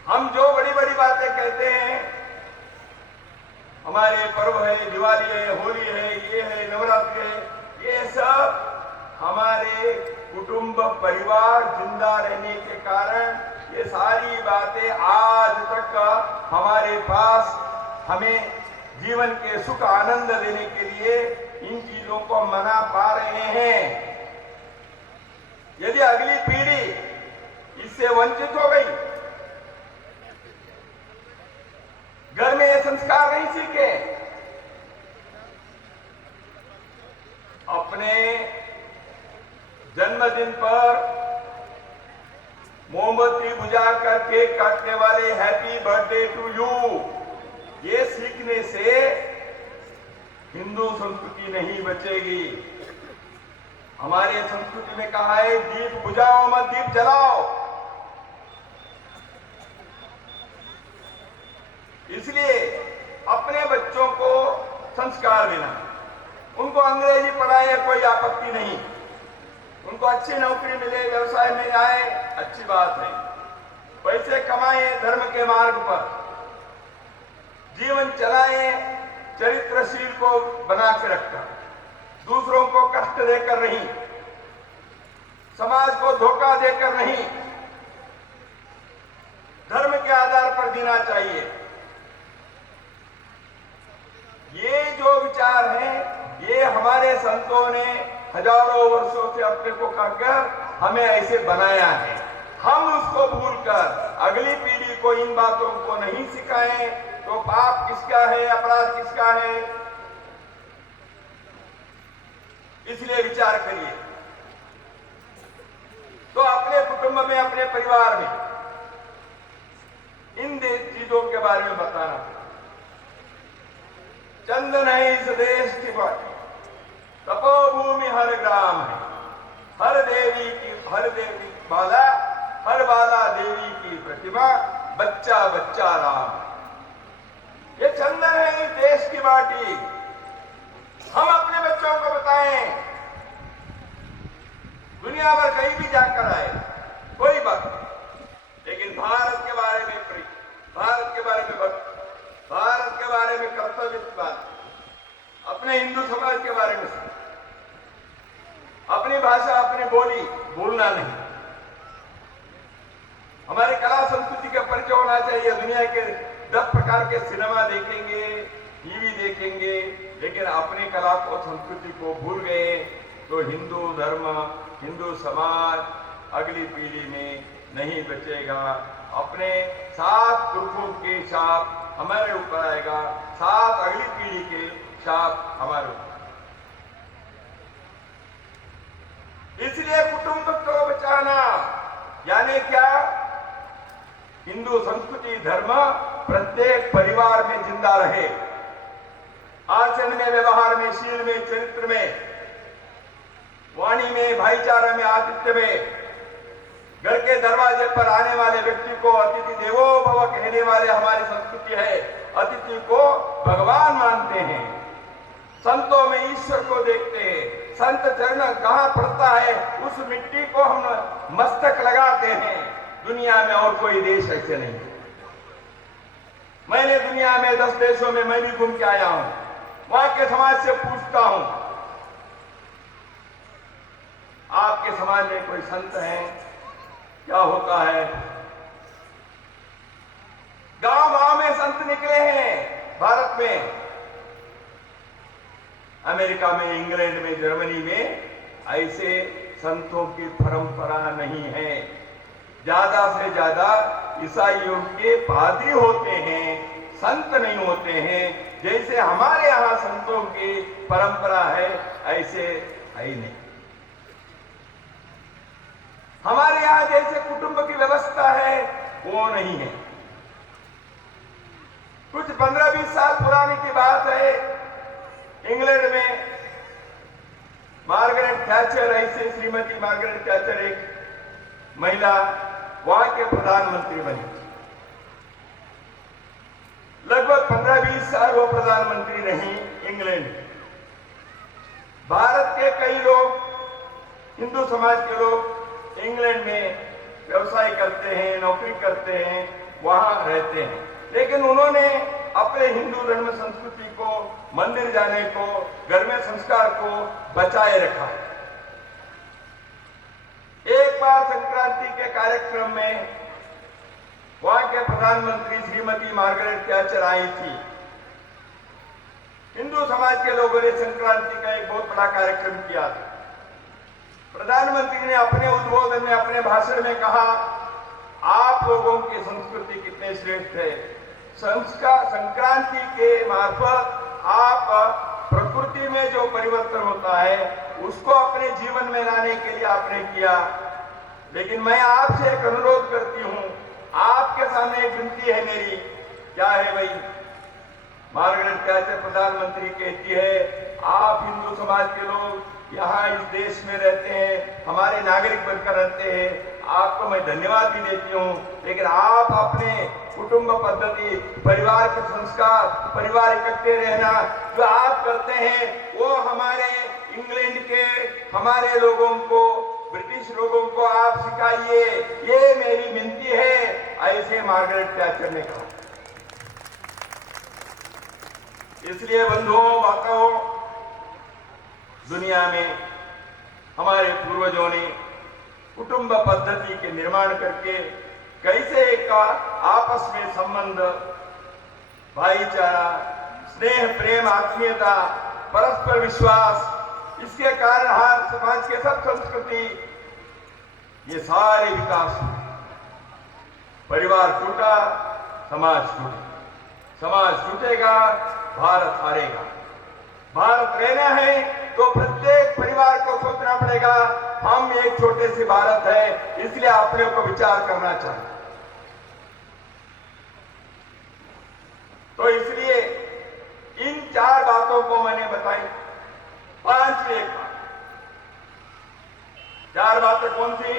हम जो बड़ी बड़ी बातें कहते हैं, हमारे पर्व है, दिवाली है, होली है, ये है, नवरात्रि है, ये सब हमारे कुटुंब परिवार जिंदा रहने के कारण ये सारी बातें आज तक हमारे पास हमें जीवन के सुख आनंद देने के लिए इन चीजों को मना पा रहे हैं। यदि अगली पीढ़ी इससे वंचित हो गई, घर में ये संस्कार नहीं सीखे, अपने जन्मदिन पर मोमबत्ती बुझाकर केक काटने वाले हैप्पी बर्थडे टू यू, ये सीखने से हिंदू संस्कृति नहीं बचेगी। हमारे संस्कृति में कहा है दीप बुझाओ मत दीप जलाओ। इसलिए अपने बच्चों को संस्कार देना। उनको अंग्रेजी पढ़ाए कोई आपत्ति नहीं, उनको अच्छी नौकरी मिले, व्यवसाय में आए, अच्छी बात है। पैसे कमाए धर्म के मार्ग पर, जीवन चलाए चरित्रशील को बना के रखकर, दूसरों को कष्ट देकर नहीं, समाज को धोखा देकर नहीं, धर्म के आधार पर जीना चाहिए। ये जो विचार है, ये हमारे संतों ने हजारों वर्षों से अपने को कहकर हमें ऐसे बनाया है। हम उसको भूलकर अगली पीढ़ी को इन बातों को नहीं सिखाएं तो पाप किसका है, अपराध किसका है। इसलिए विचार करिए। तो अपने कुटुंब में, अपने परिवार में इन चीजों के बारे में बताना। चंदन है इस देश की माटी, तपोभूमि हर ग्राम है, हर देवी बाला, हर बाला देवी की प्रतिमा, बच्चा बच्चा राम। ये चंदन है इस देश की माटी। हम अपने बच्चों को बताएं, दुनिया भर कहीं भी जाकर आए कोई बात नहीं, लेकिन भारत के बारे में प्रेम, भारत के बारे में भक्ति, भारत के बारे में कर्तव्य की बात, अपने हिंदू समाज के बारे में, अपनी भाषा, अपनी बोली भूलना नहीं। हमारी कला संस्कृति का परिचय होना चाहिए। दुनिया के 10 प्रकार के सिनेमा देखेंगे, टीवी देखेंगे, लेकिन अपनी कला को, संस्कृति को भूल गए तो हिंदू धर्म, हिंदू समाज अगली पीढ़ी में नहीं बचेगा। अपने 7 पुरखों के शाप हमारे ऊपर आएगा, 7 अगली पीढ़ी के शाप हमारे ऊपर। इसलिए कुटुंब को बचाना यानी क्या? हिंदू संस्कृति धर्म प्रत्येक परिवार में जिंदा रहे, आचरण में, व्यवहार में, शील में, चरित्र में, वाणी में, भाईचारा में, आतिथ्य में। घर के दरवाजे पर आने वाले व्यक्ति को अतिथि देवो भव कहने वाले हमारी संस्कृति है। अतिथि को भगवान मानते हैं, संतों में ईश्वर को देखते हैं। संत चरण कहां पड़ता है उस मिट्टी को हम मस्तक लगाते हैं। दुनिया में और कोई देश ऐसे नहीं। मैंने दुनिया में 10 देशों में मैं भी घूम के आया हूं, वहां के समाज से पूछता हूं, आपके समाज में कोई संत है? क्या होता है? गांव-गांव में संत निकले हैं भारत में, अमेरिका में, इंग्लैंड में, जर्मनी में ऐसे संतों की परंपरा नहीं है। ज्यादा से ज्यादा ईसाइयों के पादरी होते हैं, संत नहीं होते हैं। जैसे हमारे यहाँ संतों की परंपरा है ऐसे है ही नहीं। हमारे यहाँ जैसे कुटुंब की व्यवस्था है वो नहीं है। कुछ 15-20 साल पुरानी की बात है, इंग्लैंड में मार्गरेट थैचर, ऐसे श्रीमती मार्गरेट थैचर एक महिला वहां के प्रधानमंत्री बनी। लगभग 15-20 साल वो प्रधानमंत्री रही इंग्लैंड। भारत के कई लोग, हिंदू समाज के लोग इंग्लैंड में व्यवसाय करते हैं, नौकरी करते हैं, वहां रहते हैं, लेकिन उन्होंने अपने हिंदू धर्म संस्कृति को, मंदिर जाने को, घर में संस्कार को बचाए रखा। एक बार संक्रांति के कार्यक्रम में वहां के प्रधानमंत्री श्रीमती मार्गरेट थैचर आई थी। हिंदू समाज के लोगों ने संक्रांति का एक बहुत बड़ा कार्यक्रम किया था। प्रधानमंत्री ने अपने उद्बोधन में, अपने भाषण में कहा, आप लोगों की संस्कृति कितने श्रेष्ठ है। संक्रांति के मार्फत आप प्रकृति में जो परिवर्तन होता है उसको अपने जीवन में लाने के लिए आपने किया। लेकिन मैं आपसे एक अनुरोध करती हूं, आपके सामने एक विनती है मेरी। क्या है भाई? मार्गरेट थैचर प्रधानमंत्री कहती है, आप हिंदू समाज के लोग यहाँ इस देश में रहते हैं, हमारे नागरिक बनकर रहते हैं, आपको मैं धन्यवाद भी देती हूँ, लेकिन आप अपने कुटुंब पद्धति, परिवार के संस्कार, परिवार इकट्ठे रहना जो आप करते हैं वो हमारे इंग्लैंड के हमारे लोगों को, ब्रिटिश लोगों को आप सिखाइए, ये मेरी विनती है, ऐसे मार्गरेट थैचर ने कहा। इसलिए बंधुओं बातों, दुनिया में हमारे पूर्वजों ने कुटुंब पद्धति के निर्माण करके कैसे एक आपस में संबंध, भाईचारा, स्नेह, प्रेम, आत्मीयता, परस्पर विश्वास, इसके कारण हर समाज के सब संस्कृति ये सारे विकास हुए। परिवार टूटा, समाज टूटा, समाज टूटेगा, भारत हारेगा। भारत रहना है तो प्रत्येक परिवार को सोचना पड़ेगा, हम एक छोटे से भारत है, इसलिए अपने को विचार करना चाहिए। तो इसलिए इन 4 बातों को मैंने बताई। 5वीं एक बात, 4 बातें कौन सी?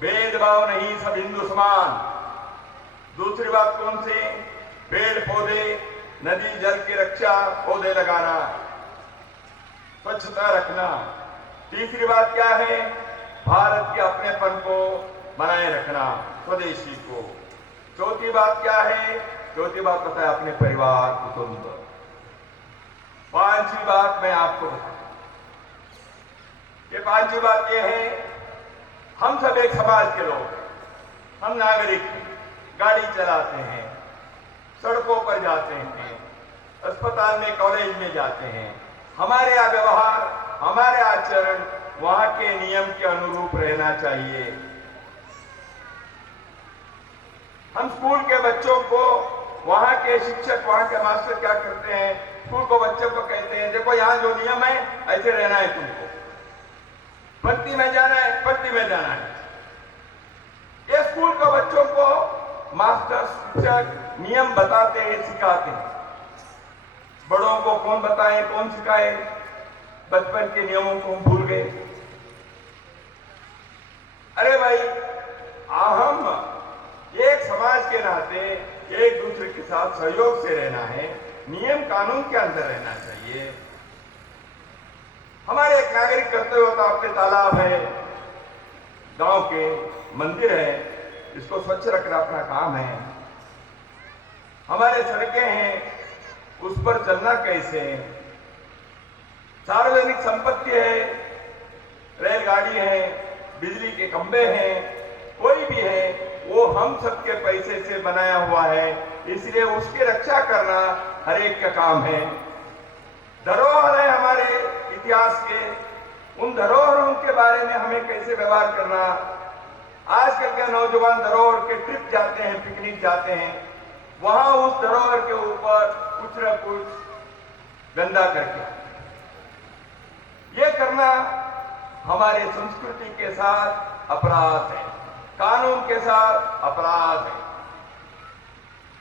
भेदभाव नहीं, सब हिंदू समान। दूसरी बात कौन सी? पेड़ पौधे, नदी जल की रक्षा, पौधे लगाना, स्वच्छता रखना। तीसरी बात क्या है? भारत के अपनेपन को बनाए रखना, स्वदेशी को। चौथी बात क्या है? चौथी बात पता है, अपने परिवार, कुटुंब। 5वीं बात मैं आपको बताऊं। ये 5वीं बात ये है, हम सब एक समाज के लोग हैं, हम नागरिक हैं, गाड़ी चलाते हैं, सड़कों पर जाते हैं, अस्पताल में, कॉलेज में जाते हैं। हमारे व्यवहार, हमारे आचरण वहां के नियम के अनुरूप रहना चाहिए। हम स्कूल के बच्चों को, वहां के शिक्षक, वहां के मास्टर क्या करते हैं? स्कूल को बच्चों को कहते हैं, देखो यहां जो नियम है ऐसे रहना है तुमको, पंक्ति में जाना है, पंक्ति में जाना है। ये स्कूल के बच्चों को मास्टर, शिक्षक नियम बताते हैं, सिखाते हैं। बड़ों को कौन बताए, कौन सिखाए? बचपन के नियमों को हम भूल गए। अरे भाई, हम एक समाज के नाते एक दूसरे के साथ सहयोग से रहना है, नियम कानून के अंदर रहना चाहिए। हमारे एक नागरिक कर्तव्य होता, अपने तालाब है, गांव के मंदिर है, इसको स्वच्छ रखना अपना काम है। हमारे सड़कें हैं, उस पर चलना कैसे? सार्वजनिक संपत्ति है, रेलगाड़ी है, बिजली के खंभे हैं, कोई भी है, वो हम सबके पैसे से बनाया हुआ है, इसलिए उसकी रक्षा करना हर एक का काम है। धरोहर है हमारे इतिहास के, उन धरोहरों के बारे में हमें कैसे व्यवहार करना। आजकल के नौजवान धरोहर के ट्रिप जाते हैं, पिकनिक जाते हैं, वहां उस धरोहर के ऊपर कुछ न कुछ गंदा करके, ये करना हमारे संस्कृति के साथ अपराध है, कानून के साथ अपराध है,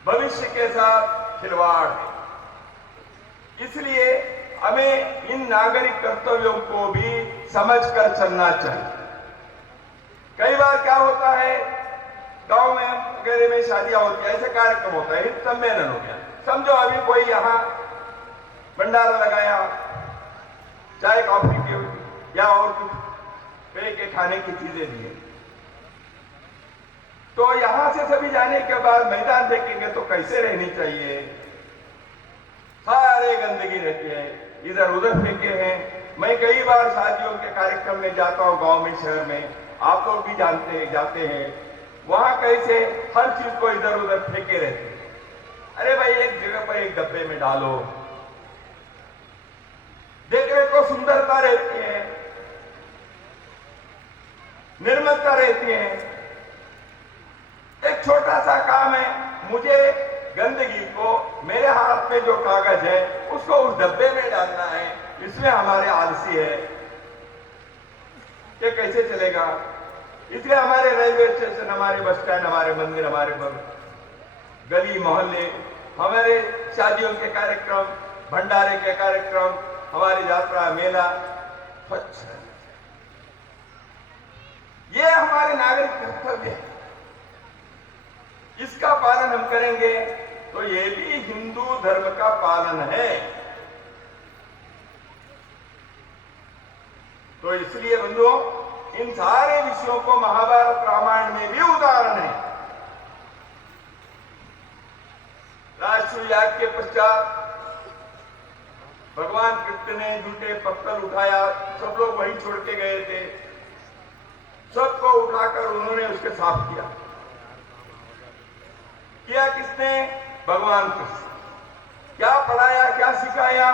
भविष्य के साथ खिलवाड़ है। इसलिए हमें इन नागरिक कर्तव्यों को भी समझकर चलना चाहिए। कई बार क्या होता है, गांव में वगैरह में शादियां होती है, ऐसे कार्यक्रम होता है, हित सम्मेलन हो गया, समझो अभी कोई यहां भंडारा लगाया, चाय कॉफी की या और कुछ पेय के खाने की चीजें दी, तो यहां से सभी जाने के बाद मैदान देखेंगे तो कैसे रहनी चाहिए? सारे गंदगी रहती है, इधर उधर फेंके हैं। मैं कई बार शादियों के कार्यक्रम में जाता हूं, गांव में, शहर में, आप लोग भी जानते हैं, जाते हैं, वहां कैसे हर चीज को इधर उधर फेंके रहते हैं। अरे भाई, एक जगह पर एक डब्बे में डालो, देखने को सुंदरता रहती है, निर्मलता रहती है। एक छोटा सा काम है, मुझे गंदगी को, मेरे हाथ में जो कागज है उसको उस डब्बे में डालना है, इसमें हमारे आलसी है, ये कैसे चलेगा? इसलिए हमारे रेलवे स्टेशन, हमारे बस स्टैंड, हमारे मंदिर, हमारे गली मोहल्ले, हमारे शादियों के कार्यक्रम, भंडारे के कार्यक्रम, हमारी यात्रा, मेला स्वच्छ है। ये हमारे नागरिक कर्तव्य है। इसका पालन हम करेंगे तो ये भी हिंदू धर्म का पालन है। तो इसलिए बंधुओं, इन सारे विषयों को महाभारत रामायण में भी उदाहरण है। राष्ट्रीय याग के पश्चात भगवान कृष्ण ने जूठे पत्थर उठाया, सब लोग वहीं छोड़ के गए थे, सबको उठाकर उन्होंने उसके साफ किया किसने? भगवान कृष्ण। क्या पढ़ाया, क्या सिखाया?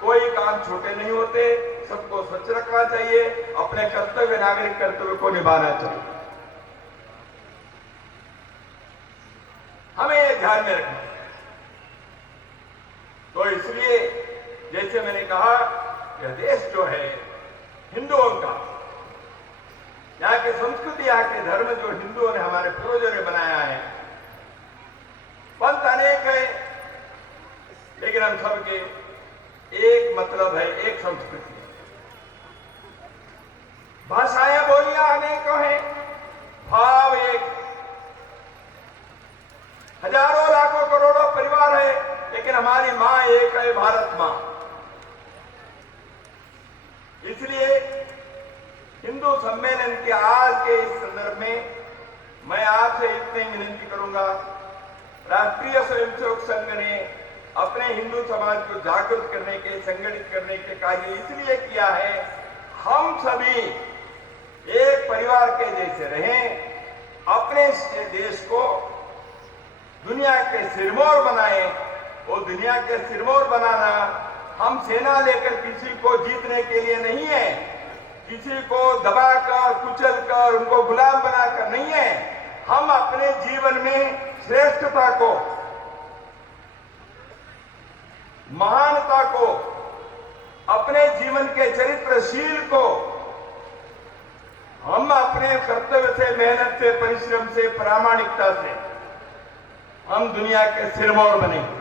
कोई काम छोटे नहीं होते, सबको स्वच्छ रखना चाहिए, अपने कर्तव्य, नागरिक कर्तव्य को निभाना चाहिए। हमें ये ध्यान में रखना। तो इसलिए जैसे मैंने कहा, यह देश जो है हिंदुओं का, यहाँ की संस्कृति, यहाँ के धर्म जो हिंदुओं ने, हमारे पूर्वजों ने बनाया है, पंथ अनेक है, लेकिन हम सबके एक मतलब है, एक संस्कृति है। भाषाएं, बोलियां अनेकों हैं, भाव एक। हजारों लाखों करोड़ों परिवार है, लेकिन हमारी मां एक है, भारत मां। इसलिए हिंदू सम्मेलन के आज के इस संदर्भ में मैं आपसे इतनी विनती करूंगा, राष्ट्रीय स्वयंसेवक संघ ने अपने हिंदू समाज को जागरूक करने के, संगठित करने के कार्य इसलिए किया है, हम सभी एक परिवार के जैसे रहें, अपने देश को दुनिया के सिरमौर बनाएं। वो दुनिया के सिरमौर बनाना हम सेना लेकर किसी को जीतने के लिए नहीं है, किसी को दबाकर, कुचलकर, उनको गुलाम बनाकर नहीं है। हम अपने जीवन में श्रेष्ठता को, महानता को, अपने जीवन के चरित्रशील को हम अपने कर्तव्य से, मेहनत से, परिश्रम से, प्रामाणिकता से हम दुनिया के सिरमौर बनेंगे।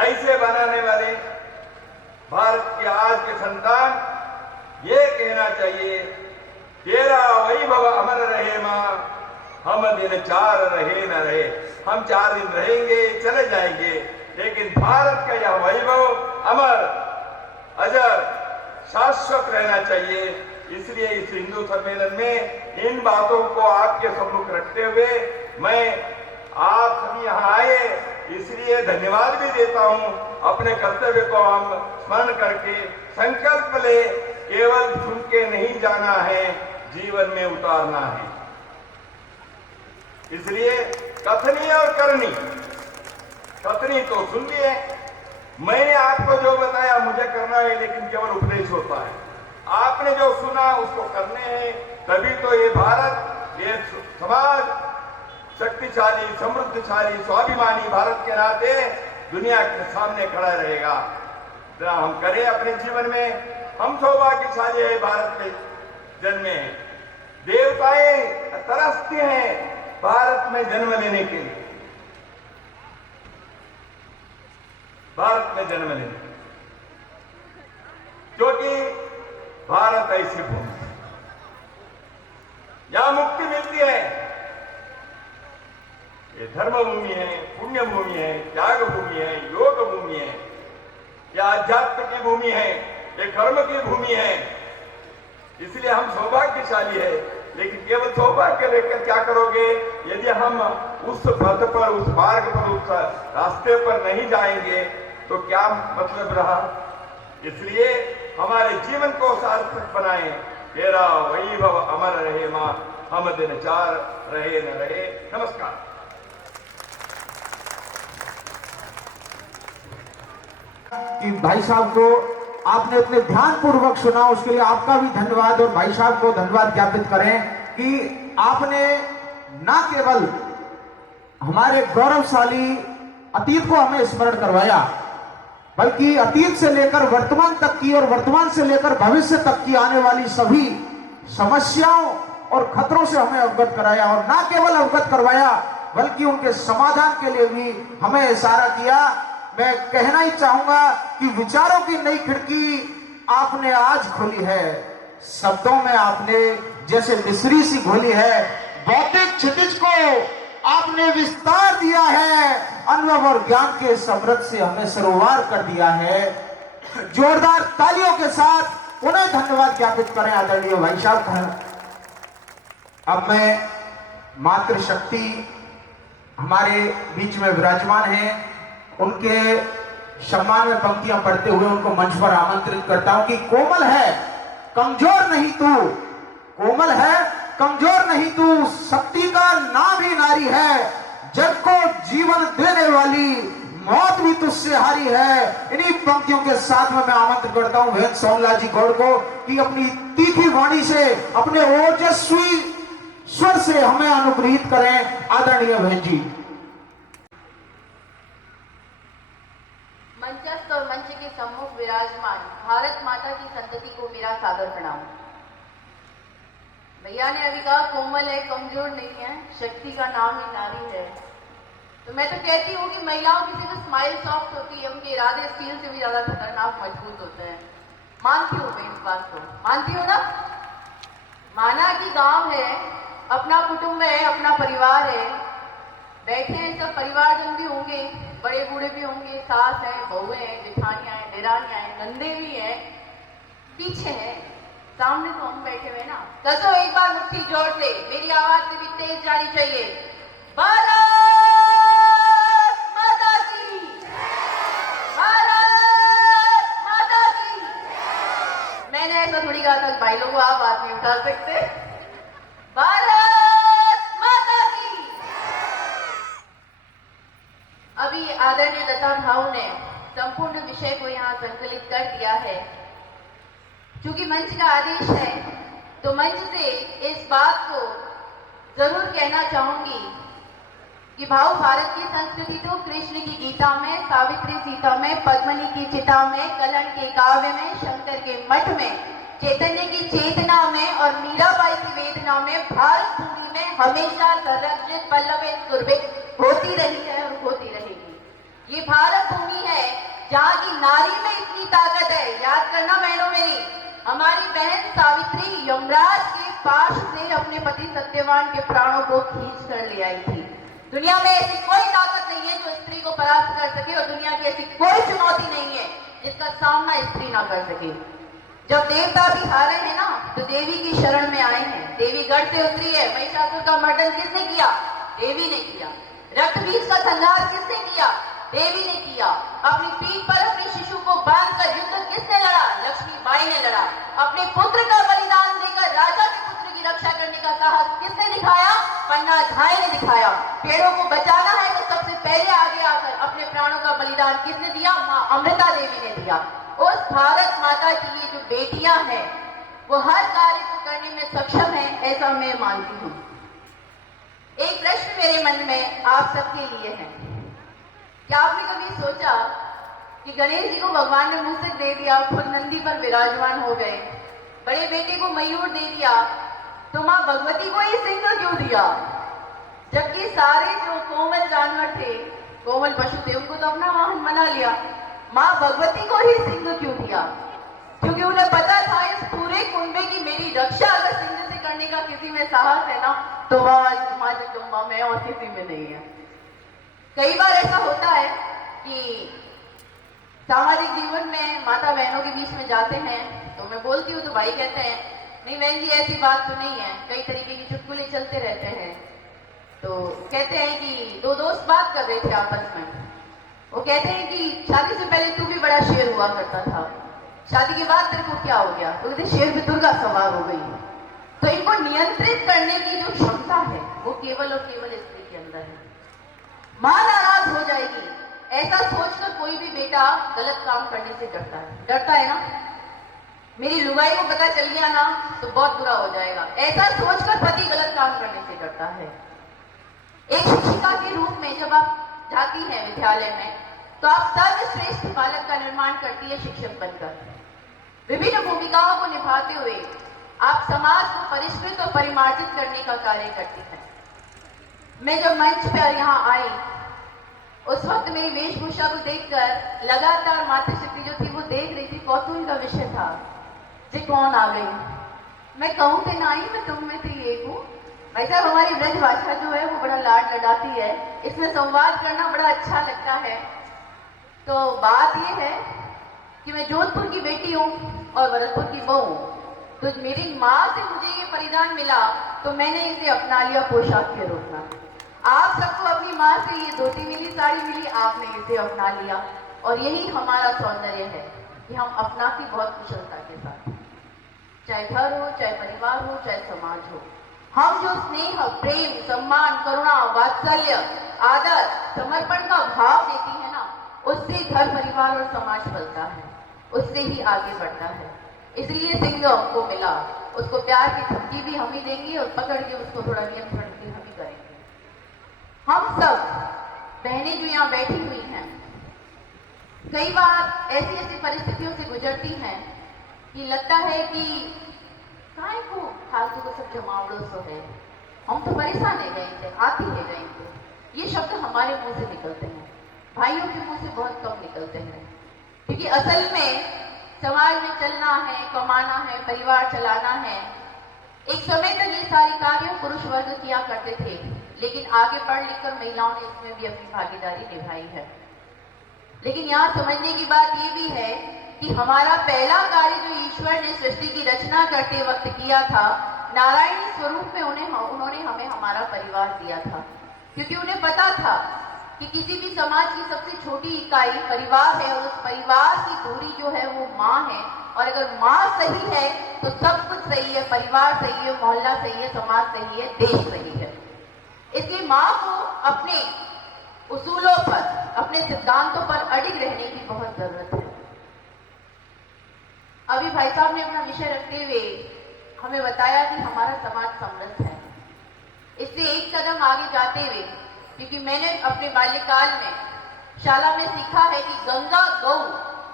ऐसे बनाने वाले भारत के आज के संतान ये कहना चाहिए, तेरा वैभव अमर रहे मां, हम दिन 4 रहे न रहे। हम 4 दिन रहेंगे, चले जाएंगे, लेकिन भारत का यह वैभव अमर, अजर, शाश्वत रहना चाहिए। इसलिए इस हिंदू सम्मेलन में इन बातों को आपके सम्मुख रखते हुए मैं आप सभी यहाँ आए, इसलिए धन्यवाद भी देता हूँ। अपने कर्तव्य को हम स्मरण करके संकल्प ले, केवल सुन के नहीं जाना है, जीवन में उतारना है। इसलिए कथनी और करनी, कथनी तो सुन लिए, मैंने आपको जो बताया मुझे करना है, लेकिन केवल उपदेश होता है। आपने जो सुना उसको करने हैं, तभी तो ये भारत, ये समाज शक्तिशाली, समृद्धशाली, स्वाभिमानी भारत के नाते दुनिया के सामने खड़ा रहेगा। जरा हम करें अपने जीवन में। हम सौभाग्यशाली है, भारत में जन्मे हैं। देवताएं तरसते हैं भारत में जन्म लेने के लिए, भारत में जन्म लेने, क्योंकि भारत ऐसी भूमि है, यहां मुक्ति मिलती है। ये धर्म भूमि है, पुण्य भूमि है, त्याग भूमि है, योग भूमि है, यह आध्यात्म की भूमि है, ये कर्म की भूमि है। इसलिए हम सौभाग्यशाली है, लेकिन केवल सौभाग्य लेकर क्या करोगे यदि हम उस पथ पर, उस मार्ग पर, उस रास्ते पर नहीं जाएंगे तो क्या मतलब रहा। इसलिए हमारे जीवन को सार्थक बनाएं। तेरा वैभव अमर रहे मां, हम दिन 4 रहे न रहे। नमस्कार। कि भाई साहब को आपने इतने ध्यान पूर्वक सुना, उसके लिए आपका भी धन्यवाद, और भाई साहब को धन्यवाद ज्ञापित करें कि आपने न केवल हमारे गौरवशाली अतीत को हमें स्मरण करवाया, बल्कि अतीत से लेकर वर्तमान तक की और वर्तमान से लेकर भविष्य तक की आने वाली सभी समस्याओं और खतरों से हमें अवगत कराया, और न केवल अवगत करवाया बल्कि उनके समाधान के लिए भी हमें इशारा किया। मैं कहना ही चाहूंगा कि विचारों की नई खिड़की आपने आज खोली है, शब्दों में आपने जैसे मिस्री सी घोली है, भौतिक क्षितिज को आपने विस्तार दिया है, अनुभव और ज्ञान के समृद्ध से हमें सरोवर कर दिया है। जोरदार तालियों के साथ उन्हें धन्यवाद ज्ञापित करें आदरणीय भाई साहब। अब मैं मातृशक्ति हमारे बीच में विराजमान हैं, उनके सम्मान में पंक्तियां पढ़ते हुए उनको मंच पर आमंत्रित करता हूं कि कोमल है कमजोर नहीं तू, कोमल है कमजोर नहीं तू, शक्ति का नाम ही नारी है, जग को जीवन देने वाली मौत भी तुझसे हारी है। इन्हीं पंक्तियों के साथ में मैं आमंत्रित करता हूं वेद सोमलाल जी गौड़ को कि अपनी तीखी वाणी से, अपने ओजस्वी स्वर से हमें अनुग्रहित करें। आदरणीय बहन जी। मंचस्थ और मंच के सम्मुख विराजमान भारत माता की संतति को मेरा सादर प्रणाम। भैया ने अभी कहा कोमल है कमजोर नहीं है, शक्ति का नाम ही नारी है। तो मैं तो कहती हूँ कि महिलाओं की सिर्फ स्माइल सॉफ्ट होती है, उनके इरादे स्टील से भी ज्यादा खतरनाक मजबूत होते हैं। मानती हूँ मैं इस बात को, मानती हूँ ना। माना कि गांव है, अपना कुटुंब है, अपना परिवार है, बैठे हैं सब परिवारजन भी होंगे, बड़े बूढ़े भी होंगे, सास है, बहुएं हैं, जेठानियां हैं, देरानियां हैं, नंदे भी हैं, पीछे हैं, सामने तो हम बैठे हुए ना। कसो एक बार मुट्ठी जोर से, मेरी आवाज से भी तेज जानी चाहिए। भारत माता की, भारत माता की। मैंने ऐसा थोड़ी कहा था भाई लोगों आप बात नहीं उठा सकते। भारत माता की। अभी आदरणीय दत्ता भाव ने संपूर्ण विषय को यहाँ संकलित कर दिया है। क्योंकि मंच का आदेश है तो मंच से इस बात को जरूर कहना चाहूंगी कि भाव भारत की संस्कृति तो कृष्ण की गीता में, सावित्री सीता में, पद्मनी की चिता में, कलन के काव्य में, शंकर के मठ में, चैतन्य की चेतना में और मीराबाई की वेदना में, भारत भूमि में हमेशा संरक्षित पल्लवित सुरभित होती रही है और होती रहेगी। ये भारत भूमि है जहाँ की नारी में इतनी ताकत है। याद करना बहनों मेरी, हमारी बहन सावित्री यमराज के पास से अपने पति सत्यवान के प्राणों को खींच कर ले आई थी। दुनिया में ऐसी कोई ताकत नहीं है जो स्त्री को परास्त कर सके और दुनिया की ऐसी कोई चुनौती नहीं है जिसका सामना स्त्री ना कर सके। जब देवता भी हारे हैं ना तो देवी की शरण में आए हैं। देवी गढ़ से उतरी है। महिषासुर का मर्दन किसने किया? देवी ने किया। रक्त बीज का संहार किसने किया? देवी ने किया। अपनी पीठ पर अपने शिशु को बांधकर युद्ध किसने लड़ा? लक्ष्मीबाई ने लड़ा। अपने पुत्र का बलिदान देकर राजा के पुत्र की रक्षा करने का साहस किसने दिखाया? पन्ना झाई ने दिखाया। पेड़ों को बचाना है तो सबसे पहले आगे आकर अपने प्राणों का बलिदान किसने दिया? माँ अमृता देवी ने दिया। उस भारत माता की ये जो बेटियां हैं वो हर कार्य को करने में सक्षम है, ऐसा मैं मानती हूँ। एक प्रश्न मेरे मन में आप सबके लिए है। क्या आपने कभी सोचा कि गणेश जी को भगवान ने मूषक दे दिया, खुद नंदी पर विराजमान हो गए, बड़े बेटे को मयूर दे दिया, तो माँ भगवती को ही सिंह क्यों दिया? जबकि सारे जो कोमल जानवर थे, कोमल पशु थे, उनको तो अपना वाहन बना लिया। माँ भगवती को ही सिंह क्यों दिया? क्योंकि उन्हें पता था इस पूरे कुंबे की मेरी रक्षा अगर सिंह से करने का किसी में साहस है ना तो वह माँ जगदम्बा में और किसी में नहीं है। कई बार ऐसा होता है कि सामाजिक जीवन में माता बहनों के बीच में जाते हैं तो मैं बोलती हूँ तो भाई कहते हैं नहीं बहन जी ऐसी बात तो नहीं है। कई तरीके की चुटकुले चलते रहते हैं। तो कहते हैं कि दो दोस्त बात कर रहे थे आपस में। वो कहते हैं कि शादी से पहले तू भी बड़ा शेर हुआ करता था, शादी के बाद तेरे को क्या हो गया? तो कहते शेर पे दुर्गा सवार हो गई। तो इनको नियंत्रित करने की जो क्षमता है वो केवल और केवल स्त्री के अंदर है। मां नाराज हो जाएगी ऐसा सोचकर कोई भी बेटा गलत काम करने से डरता है ना। मेरी लुगाई को पता चल गया ना तो बहुत बुरा हो जाएगा, ऐसा सोचकर पति गलत काम करने से डरता है। एक शिक्षिका के रूप में जब आप जाती हैं विद्यालय में तो आप सर्वश्रेष्ठ बालक का निर्माण करती है शिक्षक बनकर। विभिन्न भूमिकाओं को निभाते हुए आप समाज को परिष्कृत और परिमार्जित करने का कार्य करती हैं। मैं जब मंच पर यहाँ आई उस वक्त मेरी वेशभूषा को देखकर लगातार मातृशक्ति जो थी वो देख रही थी। कौतूहल का विषय था जे कौन आ गई। मैं कहूँ थे ना आई मैं तुम में थी एक हूँ, भाई साहब, हमारी ब्रज भाषा जो है वो बड़ा लाड लडाती है, इसमें संवाद करना बड़ा अच्छा लगता है। तो बात ये है कि मैं जोधपुर की बेटी हूँ और भरतपुर की बहू हूँ। तो मेरी माँ से मुझे ये परिधान मिला तो मैंने इसे अपना लिया पोशाक के रूप में। आप सबको अपनी माँ से ये धोती मिली, साड़ी मिली, आपने इसे अपना लिया। और यही हमारा सौंदर्य है कि हम अपना की बहुत कुशलता के साथ, चाहे घर हो, चाहे परिवार हो, चाहे समाज हो, हम जो स्नेह, प्रेम, सम्मान, करुणा, वात्सल्य, आदर, समर्पण का भाव देती है ना, उससे घर, परिवार और समाज फलता है, उससे ही आगे बढ़ता है। इसलिए सिंह हमको मिला, उसको प्यार की धमकी भी हम ही देंगे और पकड़ के उसको थोड़ा नियंत्रण भी हम ही करेंगे। हम सब बहनें जो यहाँ बैठी हुई हैं, कई बार ऐसी ऐसी परिस्थितियों से गुजरती हैं कि लगता है कि काय को फालतू को सब जमावड़ो सो है, हम तो परेशान है गए थे, आती है गए थे। ये शब्द हमारे मुंह से निकलते हैं, भाइयों के मुंह से बहुत कम निकलते हैं, क्योंकि असल में समाज में चलना है, कमाना है, परिवार चलाना है। एक समय तक ये सारी कार्य पुरुष वर्ग किया करते थे, लेकिन आगे पढ़ लिखकर महिलाओं ने इसमें भी अपनी भागीदारी निभाई है। लेकिन यहाँ समझने की बात ये भी है कि हमारा पहला कार्य जो ईश्वर ने सृष्टि की रचना करते वक्त किया था, नारायणी स्वरूप में उन्होंने हमें हमारा परिवार दिया था, क्योंकि उन्हें पता था कि किसी भी समाज की सबसे छोटी इकाई परिवार है और उस परिवार की धुरी जो है वो माँ है। और अगर माँ सही है तो सब कुछ सही है, परिवार सही है, मोहल्ला सही है, समाज सही है, देश सही है। इसलिए माँ को अपने उसूलों पर, अपने सिद्धांतों पर अडिग रहने की बहुत जरूरत है। अभी भाई साहब ने अपना विषय रखते हुए हमें बताया कि हमारा समाज समृद्ध है। इससे एक कदम आगे जाते हुए, क्योंकि मैंने अपने बाल्यकाल में शाला में सीखा है कि गंगा, गौ,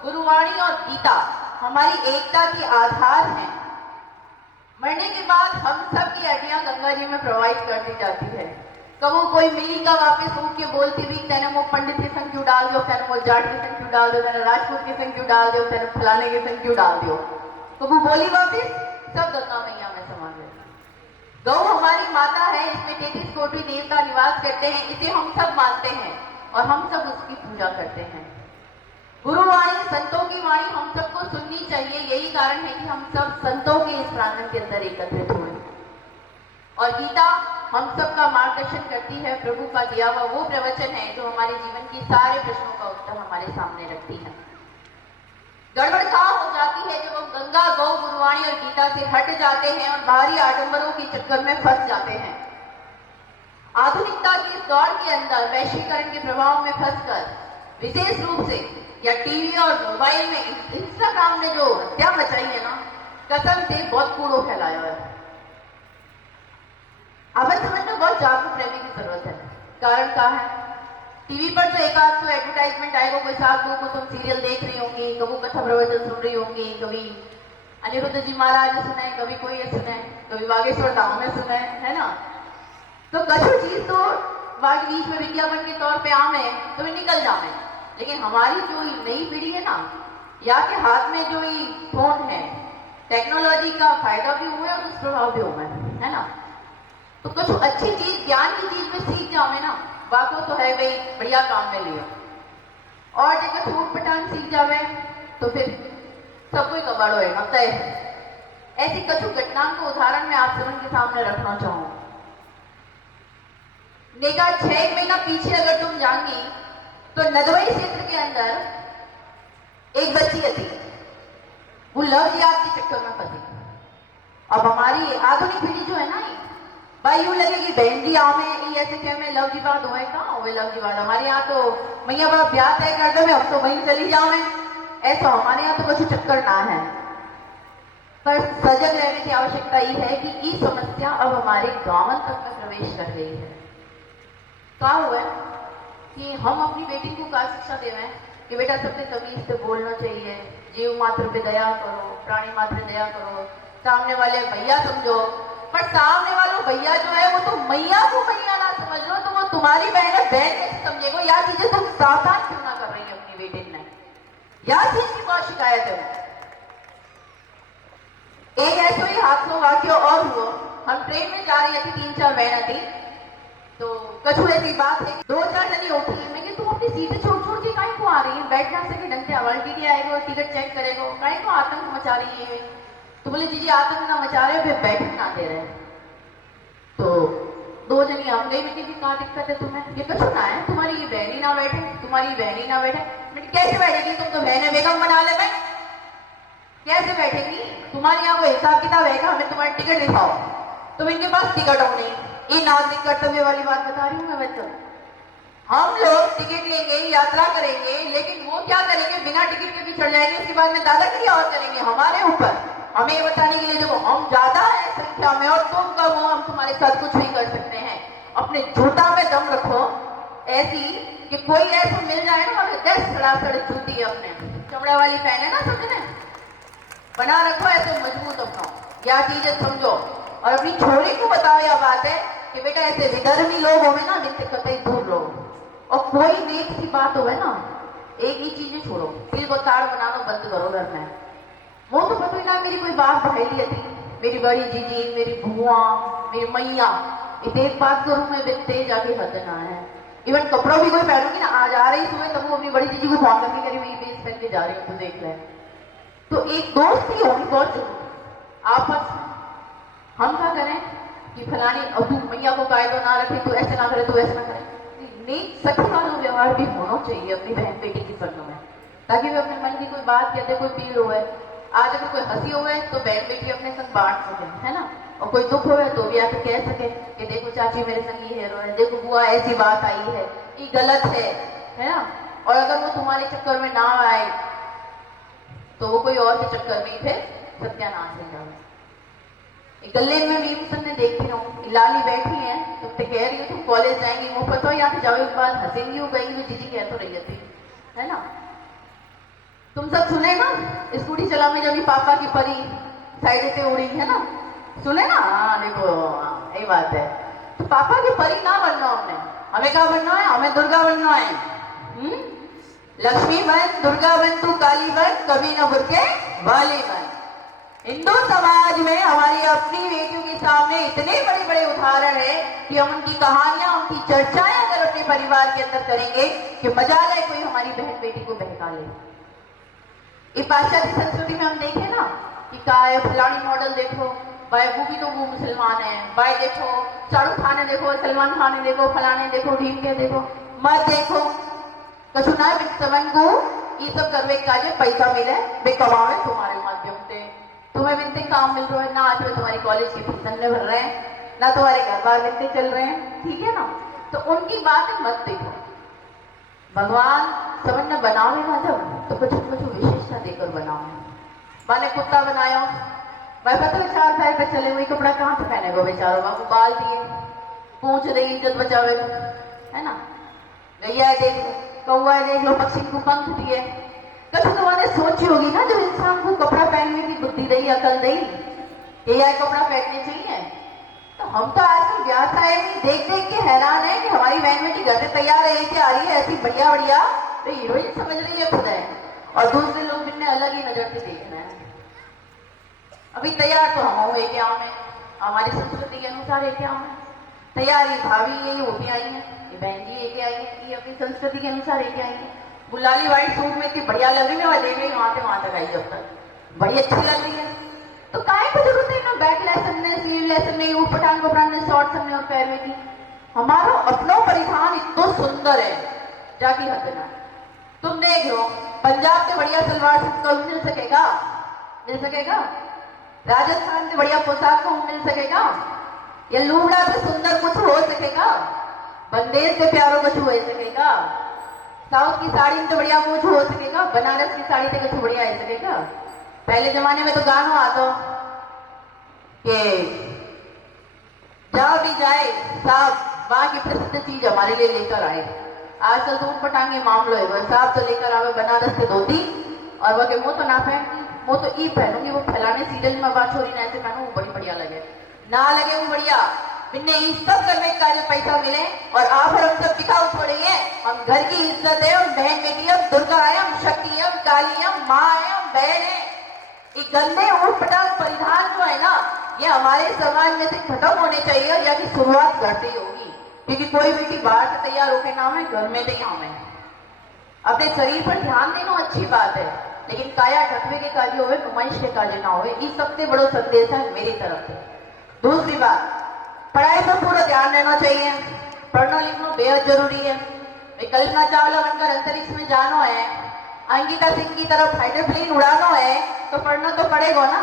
गुरुवाणी और गीता हमारी एकता के आधार हैं। मरने के बाद हम सब की हड्डियां गंगा जी में प्रवाहित कर दी जाती है। कबू कोई मिली का वापस उठ के बोलती भी, तेने वो पंडित के संग क्यों डाल दो, तेने वो जाट के संग क्यों डाल दो, तेने राजपूत के संग क्यों डाल दो, तेने फलाने के संग क्यों डाल दो। कबू बोली वापिस, सब गंगा मैया में समा गए। गौ हमारी माता है, इसमें 33 कोटि देवता निवास करते हैं, इसे हम सब मानते हैं और हम सब उसकी पूजा करते हैं। गुरुवाणी, संतों की वाणी हम सबको सुननी चाहिए। यही कारण है कि हम सब संतों के इस प्रांगण के अंदर एकत्रित हुए। और गीता हम सबका मार्गदर्शन करती है, प्रभु का दिया हुआ वो प्रवचन है जो हमारे जीवन की सारे प्रश्नों का उत्तर हमारे सामने रखती है। गड़बड़ कहाँ हो जाती है जब हम गंगा, गौ, गुरुवाणी और गीता से हट जाते हैं और बाहरी आडंबरों के चक्कर में फंस जाते हैं। आधुनिकता के इस दौर के अंदर वैश्वीकरण के प्रभाव में फंसकर विशेष रूप से या टीवी और मोबाइल में, इंस्टाग्राम ने जो हत्या मचाई है ना, कसम से बहुत कूड़ो फैलाया है। अवध समझ में बहुत जागरूक रहने की जरूरत है। कारण क्या है? टीवी पर तो एक आध तो एडवर्टाइजमेंट आएगा, कोई साथ को तुम सीरियल देख रही होंगी, कभी कथा प्रवचन सुन रही होंगी, कभी अनिरुद्ध जी महाराज ने सुने, कभी कोई ये सुने, कभी बागेश्वर धाम में सुने, है ना। तो कछु चीज तो बीच में विज्ञापन के तौर पे आम है तो निकल जाए। लेकिन हमारी जो नई पीढ़ी है ना, या के हाथ में जो ये फोन है, टेक्नोलॉजी का फायदा भी हुआ है और दुष्प्रभाव भी हुआ है ना। तो कुछ अच्छी चीज, ज्ञान की चीज में सीख जाओ ना, वाको तो है भाई, बढ़िया काम में लियो। और जगह छूट पटान सीख जावे तो फिर सब कोई कबाड़ो है, मतलब है। ऐसी कछु घटनाओं को उदाहरण में आप सबके सामने रखना चाहूँ। नेगा 6 महीना पीछे अगर तुम जाएंगी तो नदवई क्षेत्र के अंदर एक बच्ची थी, वो लव जिहाद के चक्कर में फंसी। अब हमारी आधुनिक पीढ़ी जो है ना, भाई यूं लगेगी बहन जी आवे ये ऐसे क्या में लव जिहाद हुए, कहाँ हुए लव जिहाद। हमारे यहाँ तो मैया बड़ा ब्याह तय कर दो, हम तो वहीं चली जावे, ऐसा हमारे यहाँ तो कुछ चक्कर ना है। पर सजग रहने की आवश्यकता ये है कि ये समस्या अब हमारे गांव तक में प्रवेश कर गई है। क्या हुआ कि हम अपनी बेटी को क्या शिक्षा दे रहे हैं कि बेटा सबसे तमीज से बोलना चाहिए, जीव मात्र पे दया करो, प्राणी मात्र दया करो, सामने वाले भैया समझो। पर सामने वालों भैया जो है वो तो मैया को मैया ना समझ लो तो वो तुम्हारी बहन है, बहन कैसे समझेगो। या चीजें तुम सावधान क्यों ना कर रही है अपनी बेटी ने, या चीज की बहुत शिकायत है। एक ऐसे ही हादसों वाक्य और हुआ, हम हम ट्रेन में जा रही थी, 3-4 बहन थी, तो कछु ऐसी बात है कि 2-4 जनी उठी, मैं कि तुम अपनी सीटें छोड़ छोड़ के काहे को आ रही है, बैठ ना सके ढंग से, हवाई टीटी आएगा टिकट चेक करेगा, काहे को आतंक मचा रही है। तो बोले जी आतंक ना मचा रहे हो, फिर बैठने ना दे रहे। तो 2 जनी हम गई, मैं कि क्या दिक्कत है तुम्हें, ये कछु ना है, तुम्हारी ये बहनी ना बैठे, तुम्हारी बहनी ना बैठे। मैं कैसे बैठेगी, तुम तो बहने बेगम बना ले, मैं कैसे बैठेगी, तुम्हारे यहाँ कोई हिसाब किताब है, हमें तुम्हारी टिकट दिखाओ। तो इनके पास टिकट हो नहीं, ये नागरिक कर्तव्य वाली बात बता रही हूँ मैं बच्चों। हम लोग टिकट लेंगे, यात्रा करेंगे, लेकिन वो क्या करेंगे, बिना टिकट के भी चढ़ जाएंगे, उसके बाद में दादागिरी और करेंगे हमारे ऊपर, हमें ये बताने के लिए देखो हम ज्यादा है संख्या में और तुम कम हो, हम तुम्हारे साथ कुछ भी कर सकते हैं। अपने जूता में दम रखो, ऐसी कि कोई ऐसा मिल जाए ना, हमें 10 सड़ासड़ जूती अपने चमड़ा वाली पहने ना, समझने बना रखो, ऐसे मजबूत अपना, क्या चीजें समझो। और अपनी छोरी को बताओ यह बात है कि बेटा ऐसे विधर्मी लोग होवे ना, जिनसे कतई दूर रहो, और कोई नेक सी बात होवे ना, एक ही चीजें छोड़ो, दिल को ताड़ बनाना बंद करो घर में। वो तो पता ही ना, मेरी कोई बात भाई थी, मेरी बड़ी जीजी, मेरी बुआ, मेरी मैया, एक बात करूं मैं, बिकते जाके हद ना है। इवन कपड़ों भी कोई पहनूंगी ना, आज आ रही सुबह तब वो अपनी बड़ी जीजी को फोन करके करी मेरी बेस पहन के जा रही हूँ, तो देख ले। तो एक दोस्ती होगी बहुत जरूरी आपस में। हम क्या करें कि फलानी अब तू मैया को कायदो ना रखे, तू ऐसे ना करे, तू ऐसे ना करे, नेक सखी वाला व्यवहार भी होना चाहिए अपनी बहन बेटी की संग में, ताकि वे अपने मन की कोई बात कहते, कोई पीड़ हो, आज अगर कोई हंसी हो तो बहन बेटी अपने संग बांट सके, है ना, और कोई दुख हो तो भी आके कह सके कि देखो चाची मेरे संग ये हीरो है, देखो बुआ ऐसी बात आई है, ये गलत है ना। और अगर वो तुम्हारे चक्कर में ना आए तो वो कोई और के चक्कर में फिर सत्यानाश हो जाए। गले में मीमसन ने देखी हूँ, लाली बैठी है, तुम तो कह रही हो तुम कॉलेज जाएंगी, वो पता हो यहाँ पे जाओ एक बार हंसेंगी, वो कहेंगी वो जीजी कह तो रही थी, है ना। तुम सब सुने ना स्कूटी चला में जब पापा की परी साइड से उड़ी, है ना, सुने ना, हाँ देखो यही बात है। तो पापा की परी ना बनना हमने, हमें क्या बनना है, हमें दुर्गा बनना है। लक्ष्मी बन, दुर्गा बन, तू काली बन, कभी न बुरके वाली बन। हिंदू समाज में हमारी अपनी बेटियों के सामने इतने बड़े बड़े उदाहरण है कि हम उनकी कहानियां, उनकी चर्चाएं अगर अपने परिवार के अंदर करेंगे कि मजा ले कोई हमारी बहन बेटी को बहका ले। इस पाश्चात्य संस्कृति में हम देखें ना कि काय फलानी मॉडल देखो, भाई वो भी तो वो मुसलमान है, भाई देखो शाहरुख खान ने देखो, सलमान खान ने देखो, फलाने देखो, ढीम के देखो, मत देखो कछु ना समन को ये सब करवे काजे पैसा मिले, वे कमावे तुम्हारे माध्यम से, तुम्हें विनते काम मिल रहा है ना, आज में तुम्हारी कॉलेज की फीस भर रहे हैं ना, तुम्हारे घर बार विनते चल रहे हैं, ठीक है ना। तो उनकी बातें मत देखो, भगवान सबन ने बनावे ना जब तो कुछ कुछ विशेषता देकर बनाओ। मैंने कुत्ता बनाया, मैं पता है 4 पैर पे चले हुए कपड़ा कहाँ से पहने वो बेचारों, को बाल दिए, पूछ रही इज्जत बचावे, है ना। गैया देख, कौआ देख लो, पक्षी को पंख दिए। कभी तुम्हारे सोची होगी ना जब इंसान को कपड़ा पहनने की बुद्धि रही, अकल रही, ये कपड़ा पहनने चाहिए। तो हम तो आजकल व्यवसाय में देख देख के हैरान है कि हमारी बहन बेटी घर से तैयार है कि आ रही है ऐसी बढ़िया बढ़िया, तो हीरोइन समझ रही है खुद है, और दूसरे लोग इनने अलग ही नजर से देख रहे हैं। अभी तैयार तो हम हुए क्या हमें, हमारी संस्कृति के अनुसार है क्या हमें तैयारी, भाभी यही होती आई है, ये बहन जी ये क्या आई है, ये अपनी संस्कृति के अनुसार है क्या आई है। गुलाली व्हाइट सूट में इतनी बढ़िया लग रही है, मैं देख रही वहां से वहां तक आई, जब तक बड़ी अच्छी लग रही है। तो काहे को जरूरत है ना बैक लेसन में, स्लीव लेसन में, ऊपर कपड़ा में, शॉर्ट में और पैर में की। हमारा अपना परिधान इतना सुंदर है जाकी हद ना। तुम देख लो पंजाब से बढ़िया सलवार सूट को मिल सकेगा, मिल सकेगा, राजस्थान से बढ़िया पोशाक को मिल सकेगा, या लूमड़ा से सुंदर कुछ हो सकेगा, बंदेज से प्यारो कुछ हो सकेगा, साउथ की साड़ी में तो बढ़िया कुछ हो सकेगा, बनारस की साड़ी से कुछ बढ़िया हो सकेगा। पहले जमाने में तो गाना आता कि जहां भी जाए साहब वहां की प्रसिद्ध चीज हमारे लिए लेकर आए। आजकल तो पटांगे मामलो है, साहब तो लेकर आवे बनारस से धोती, और वह के मुंह तो ना पहनूंगी, वो तो ई पहनूंगी, वो फलाने सीरियल में बात छोड़ी ना ऐसे पहनू, वो बड़ी बढ़िया लगे ना लगे वो बढ़िया, बिन्ने ये सब करने का जो पैसा मिले और आप हम सब दिखाओ छोड़े हैं। हम घर की इज्जत है, हम बहन बेटी है, दुर्गा है, हम शक्ति है, हम काली है, हम माँ है, हम बहन है। ये गंदे ऊट पटांग परिधान जो है ना, ये हमारे समाज में से खत्म होने चाहिए और या की शुरुआत करते ही होगी, क्योंकि कोई बेटी बाहर से तैयार होके ना आवे, घर में तैयार आवे। अपने शरीर पर ध्यान देना अच्छी बात है, लेकिन काया ढकवे के काजे होवे, नुमाइश के काजे ना होवे। ये सबसे बड़ा संदेश है मेरी तरफ से। दूसरी बात, पढ़ाई पर पूरा ध्यान देना चाहिए। पढ़ना लिखना बेहद जरूरी है। कल्पना चावला बनकर अंतरिक्ष में जानो है, अंकिता सिंह की तरफ फाइटर प्लेन उड़ाना है, तो पढ़ना तो पड़ेगा ना।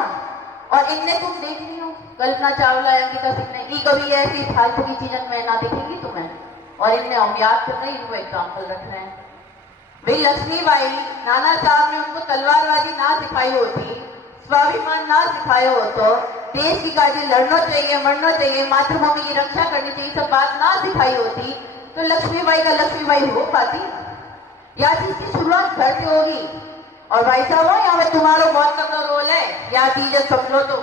और इनने तुम देख लियो, कल्पना चावला अंकिता सिंह ने कभी ऐसी फालतू की चीजें में ना दिखेंगी तुम्हें, और इनने हम याद कर रहे, इनको एग्जाम्पल रख रहे हैं। भाई लक्ष्मीबाई, नाना साहब ने उनको तलवारबाजी ना सिखाई होती, स्वाभिमान ना सिखाया हो, तो देश की काजी लड़ना चाहिए, मरना चाहिए, मातृभूमि की रक्षा करनी चाहिए, सब बात ना सिखाई होती, तो लक्ष्मीबाई का लक्ष्मीबाई हो पाती। या चीज की शुरुआत घर से होगी। और भाई साहब, यहाँ पे तुम्हारा बहुत तगड़ा रोल है, या चीजें समझो। तो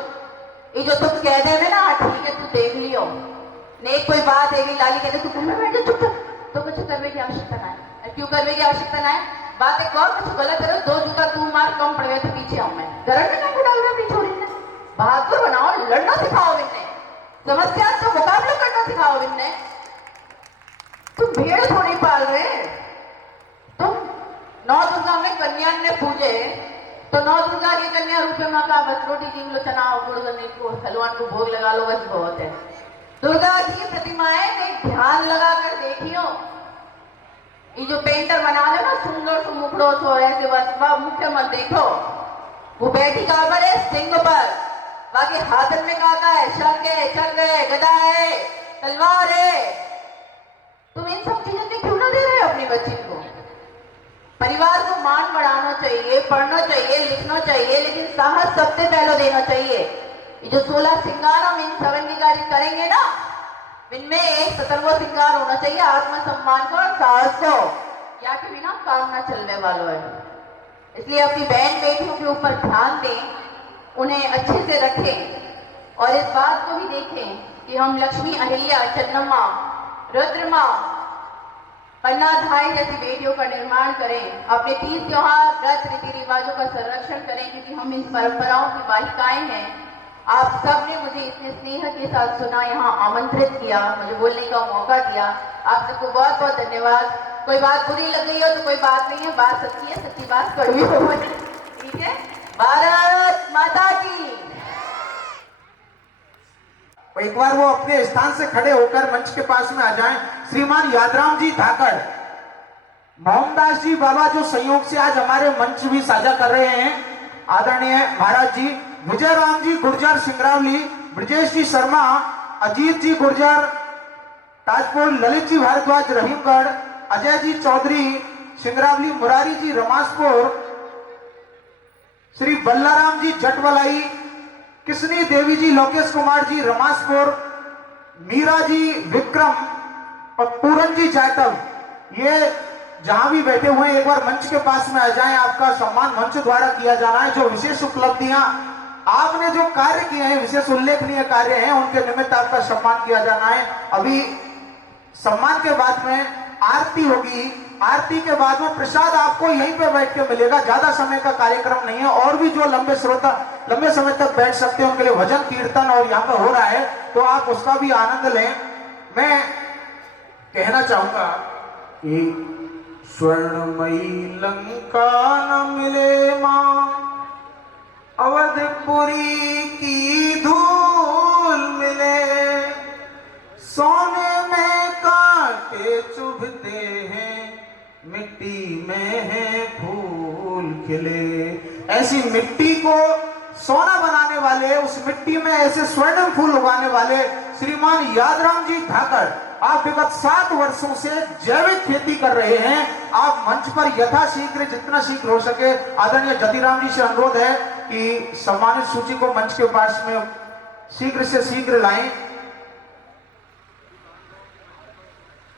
ये जो तुम कह दे ना, ठीक है तू देख लियो, नहीं कोई बात है, लाली कहते तू घर में बैठे चुप, तो कुछ करने की आवश्यकता ना है। क्यों करने की आवश्यकता ना है? बात एक और, कुछ गलत करो, 2 जूता तू मार, कम पड़ गए तो पीछे आऊं मैं। घर में ना बुढ़ा अपनी छोड़ी ने बहादुर बनाओ, लड़ना सिखाओ इनने, समस्या का मुकाबला करना सिखाओ इनने। तुम भेड़ थोड़ी पाल रहे, तुम 9 दुर्गा में कन्या ने पूजे, तो 9 दुर्गा की कन्या रूप में का बस रोटी जीव लो, चना गुड़ को हलवान को भोग लगा लो, बस बहुत है। दुर्गा की प्रतिमाएं एक ध्यान लगा कर देखियो। ये जो पेंटर बना रहे ना सुंदर से मुखड़ो छो ऐसे, बस वह मुख्य मत देखो, वो बैठी कहां पर है? सिंह पर। बाकी हाथन में कहा है शंख है, चल है, गदा है, तलवार है। तुम इन सब चीजों से क्यों ना दे रहे हो अपनी बच्ची को? परिवार को मान बढ़ाना चाहिए, पढ़ना चाहिए, लिखना चाहिए, लेकिन साहस सबसे पहले देना चाहिए। ये जो 16 श्रृंगार हम इन सवन की कार्य करेंगे ना, इनमें एक 17वां श्रृंगार होना चाहिए आत्मसम्मान को और साहस को, या के बिना काम ना चलने वालों है। इसलिए अपनी बहन बेटियों के ऊपर ध्यान दें, उन्हें अच्छे से रखें, और इस बात को भी देखें कि हम लक्ष्मी, अहिल्या, चन्नम्मा, रुद्रमा, पन्नाधाय जैसी बेटियों का निर्माण करें। अपने 30 त्योहार, व्रत, रीति रिवाजों का संरक्षण करें, क्योंकि हम इन परंपराओं की वाहिकाएं हैं। आप सबने मुझे इतने स्नेह के साथ सुना, यहाँ आमंत्रित किया, मुझे बोलने का मौका दिया। आप सबको बहुत बहुत धन्यवाद। कोई बात बुरी लग गई हो तो कोई बात नहीं है, बात सच्ची है, सच्ची बात कड़वी हो, ठीक है। भारत माता की। एक बार वो अपने स्थान से खड़े होकर मंच के पास में आ जाएं। श्रीमान यादराम जी धाकड़, मोहनदास जी बाबा जो संयोग से आज हमारे मंच भी साझा कर रहे हैं, आदरणीय महाराज जी, विजय राम जी गुर्जर सिंगरावली, ब्रजेश जी शर्मा, अजीत जी गुर्जर ताजपुर, ललित जी भारद्वाज रहीमगढ़, अजय जी चौधरी सिंगरावली, मुरारी जी रमासपुर, श्री बल्लाराम जी जटवलाई, किशनी देवी जी लोकेश कुमार जी रमासपुर, मीरा जी विक्रम और पूरन जी जाटव, ये जहां भी बैठे हुए हैं एक बार मंच के पास में आ जाएं। आपका सम्मान मंच द्वारा किया जाना है। जो विशेष उपलब्धियां आपने जो कार्य किए हैं, विशेष उल्लेखनीय कार्य हैं, उनके निमित्त आपका सम्मान किया जाना है। अभी सम्मान के बाद में आरती होगी, आरती के बाद में प्रसाद आपको यहीं पे बैठ के मिलेगा। ज्यादा समय का कार्यक्रम नहीं है, और भी जो लंबे समय तक बैठ सकते हैं उनके लिए भजन कीर्तन और यहाँ पे हो रहा है, तो आप उसका भी आनंद लें। मैं कहना चाहूंगा कि स्वर्णमयी लंका न मिले मां, अवधपुरी की धूल मिले, सोने में कांटे चुभते हैं, मिट्टी में है फूल खिले। ऐसी मिट्टी को सोना बनाने वाले, उस मिट्टी में ऐसे स्वर्णिम फूल उगाने वाले श्रीमान यादराम जी धाकड़, आप विगत 7 वर्षों से जैविक खेती कर रहे हैं। आप मंच पर यथाशीघ्र, जितना शीघ्र हो सके, आदरणीय जतिराम जी से अनुरोध है कि सम्मानित सूची को मंच के पास में शीघ्र से शीघ्र लाएं।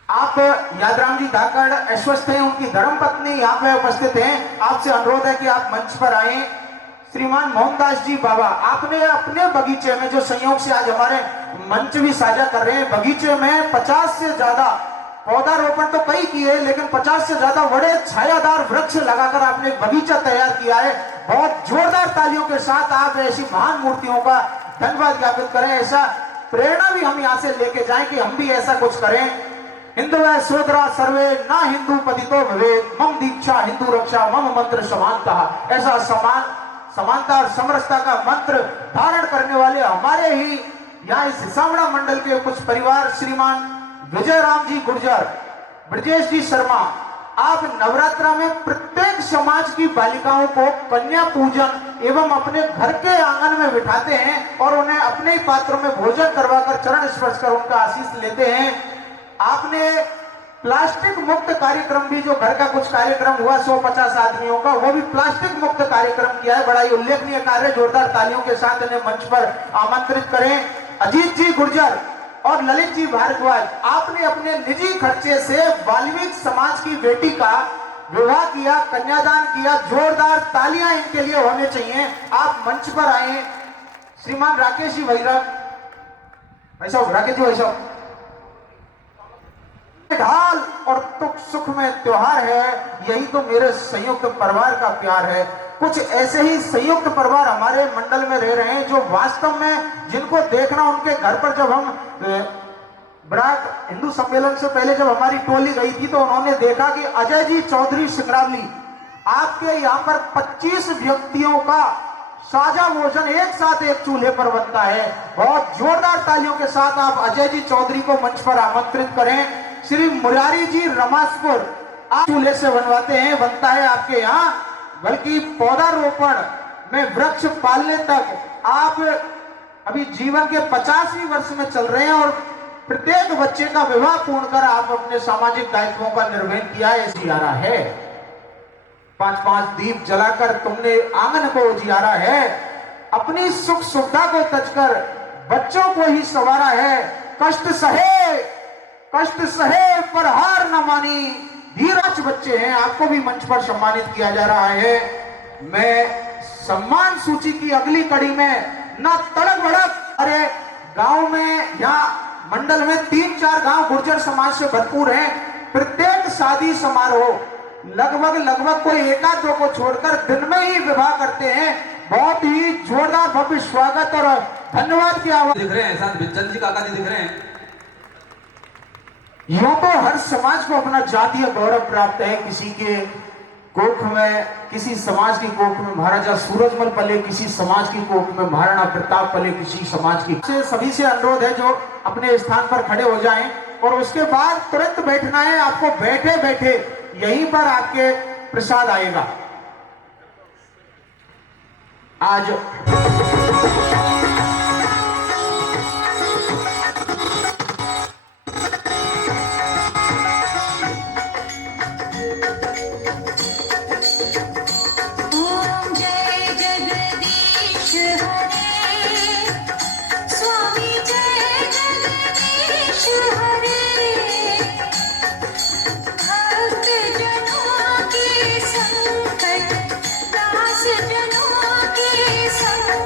आप यादराम जी धाकड़ अस्वस्थ हैं, उनकी धर्मपत्नी यहाँ पे उपस्थित हैं। आपसे अनुरोध है कि आप मंच पर आए। श्रीमान मोहनदास जी बाबा, आपने अपने बगीचे में, जो संयोग से आज हमारे मंच भी साझा कर रहे हैं, बगीचे में 50 से ज्यादा पौधारोपण तो कई किए, लेकिन 50 से ज्यादा बड़े छायादार वृक्ष लगाकर आपने एक बगीचा तैयार किया है। बहुत जोरदार तालियों के साथ आप ऐसी महान मूर्तियों का धन्यवाद ज्ञापित करें। ऐसा प्रेरणा भी हम यहाँ से लेके जाएं कि हम भी ऐसा कुछ करें। हिंदू व सोदरा सर्वे ना हिंदू पतितो भवे, मम दीक्षा हिंदू रक्षा मम मंत्र समानता। ऐसा समानता और समरसता का मंत्र धारण करने वाले हमारे ही यहाँ इस सिसावड़ा मंडल के कुछ परिवार, श्रीमान विजय राम जी गुर्जर, ब्रजेश जी शर्मा, आप नवरात्रा में प्रत्येक समाज की बालिकाओं को कन्या पूजन एवं अपने घर के आंगन में बिठाते हैं और उन्हें अपने ही पात्रों में भोजन करवाकर चरण स्पर्श कर उनका आशीष लेते हैं। आपने प्लास्टिक मुक्त कार्यक्रम भी, जो घर का कुछ कार्यक्रम हुआ 150 आदमियों का, वो भी प्लास्टिक मुक्त कार्यक्रम किया है। बड़ा ही उल्लेखनीय कार्य, जोरदार तालियों के साथ इन्हें मंच पर आमंत्रित करें। अजीत जी गुर्जर और ललित जी भारद्वाज, आपने अपने निजी खर्चे से वाल्मीकि समाज की बेटी का विवाह किया, कन्यादान किया। जोरदार तालियां इनके लिए होने चाहिए। आप मंच पर आए। श्रीमान राकेश जी भैरव, राकेश जी भाई, ढाल और दुख सुख में त्योहार है, यही तो मेरे संयुक्त परिवार का प्यार है। कुछ ऐसे ही संयुक्त परिवार हमारे मंडल में रह रहे हैं जो वास्तव में, जिनको देखना, उनके घर पर जब हम बरात हिंदू सम्मेलन से पहले जब हमारी टोली गई थी तो उन्होंने देखा कि अजय जी चौधरी सिंगरावली, आपके यहाँ पर 25 व्यक्तियों का साझा भोजन एक साथ एक चूल्हे पर बनता है। बहुत जोरदार तालियों के साथ आप अजय जी चौधरी को मंच पर आमंत्रित करें। श्री मुरारी जी रमासपुर, आप चूल्हे से बनवाते हैं, बनता है आपके यहाँ, बल्कि पौधारोपण में वृक्ष पालने तक आप अभी जीवन के 50वें वर्ष में चल रहे हैं और प्रत्येक बच्चे का विवाह पूर्ण कर आप अपने सामाजिक दायित्वों का निर्वहन किया है। उजियारा है, 5-5 दीप जलाकर तुमने आंगन को उजियारा है, अपनी सुख सुविधा को तजकर बच्चों को ही संवारा है। कष्ट सहे पर हार न मानी, धीरज बच्चे हैं, आपको भी मंच पर सम्मानित किया जा रहा है। मैं सम्मान सूची की अगली कड़ी में ना तड़क भड़क, अरे गांव में या मंडल में 3-4 गांव गुर्जर समाज से भरपूर हैं। प्रत्येक शादी समारोह लगभग कोई एकाध दो को छोड़कर दिन में ही विवाह करते हैं। बहुत ही जोरदार भव्य स्वागत और धन्यवाद की आवाज दिख रहे हैं, साथ विजन जी काका जी दिख रहे हैं। यूं तो हर समाज को अपना जातीय गौरव प्राप्त है। किसी के कोख में, किसी समाज की कोख में महाराजा सूरजमल पले, किसी समाज की कोख में महाराणा प्रताप पले, किसी समाज की से सभी से अनुरोध है जो अपने स्थान पर खड़े हो जाएं और उसके बाद तुरंत बैठना है। आपको बैठे बैठे यहीं पर आपके प्रसाद आएगा। आज संकट दास जनों के संग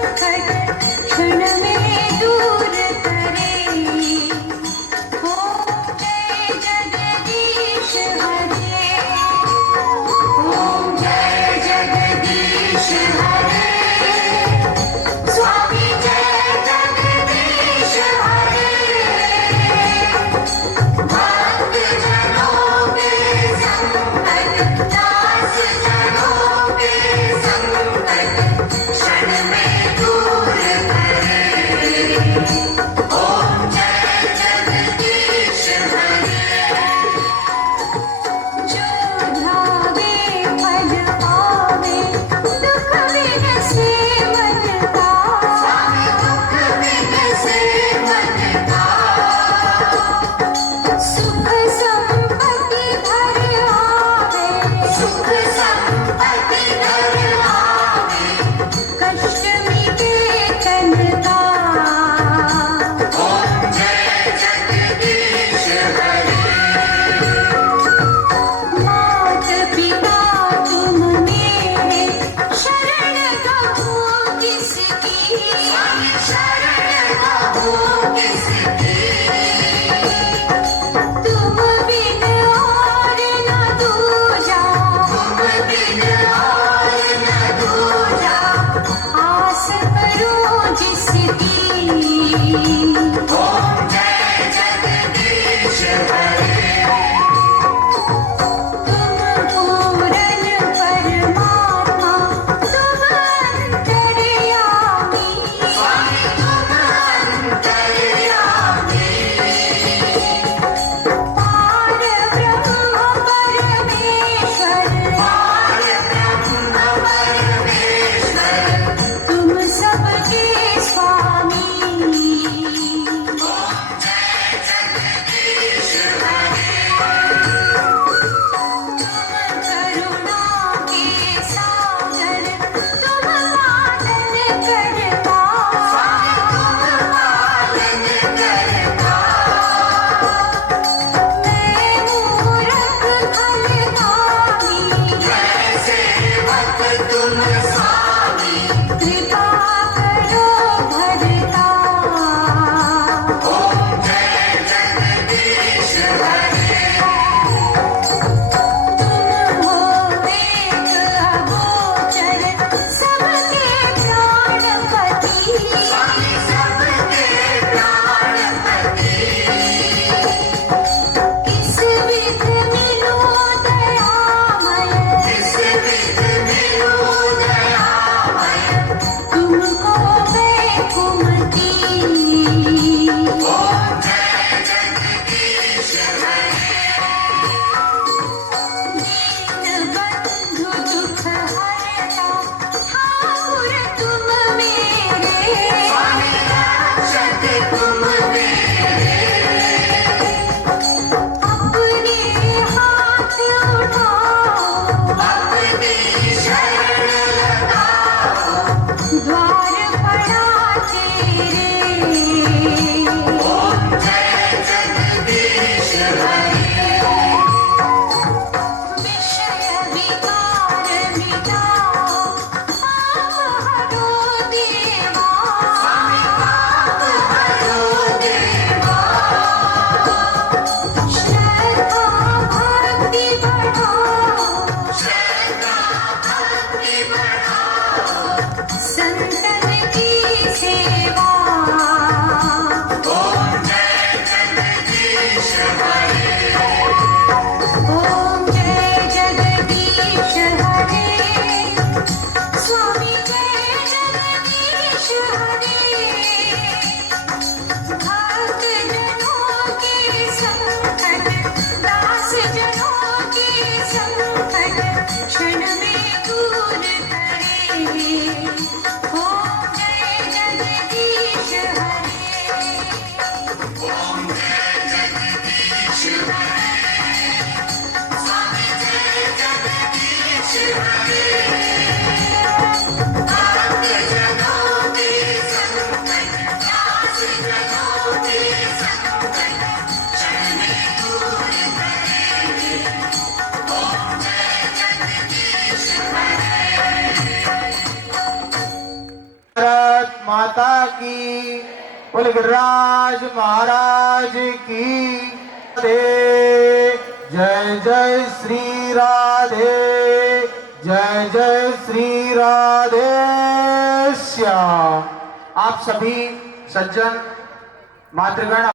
भारत माता की, बोले गिरिराज महाराज की जय जय श्री राधे, जय जय श्री राधे श्याम। आप सभी सज्जन मातृगण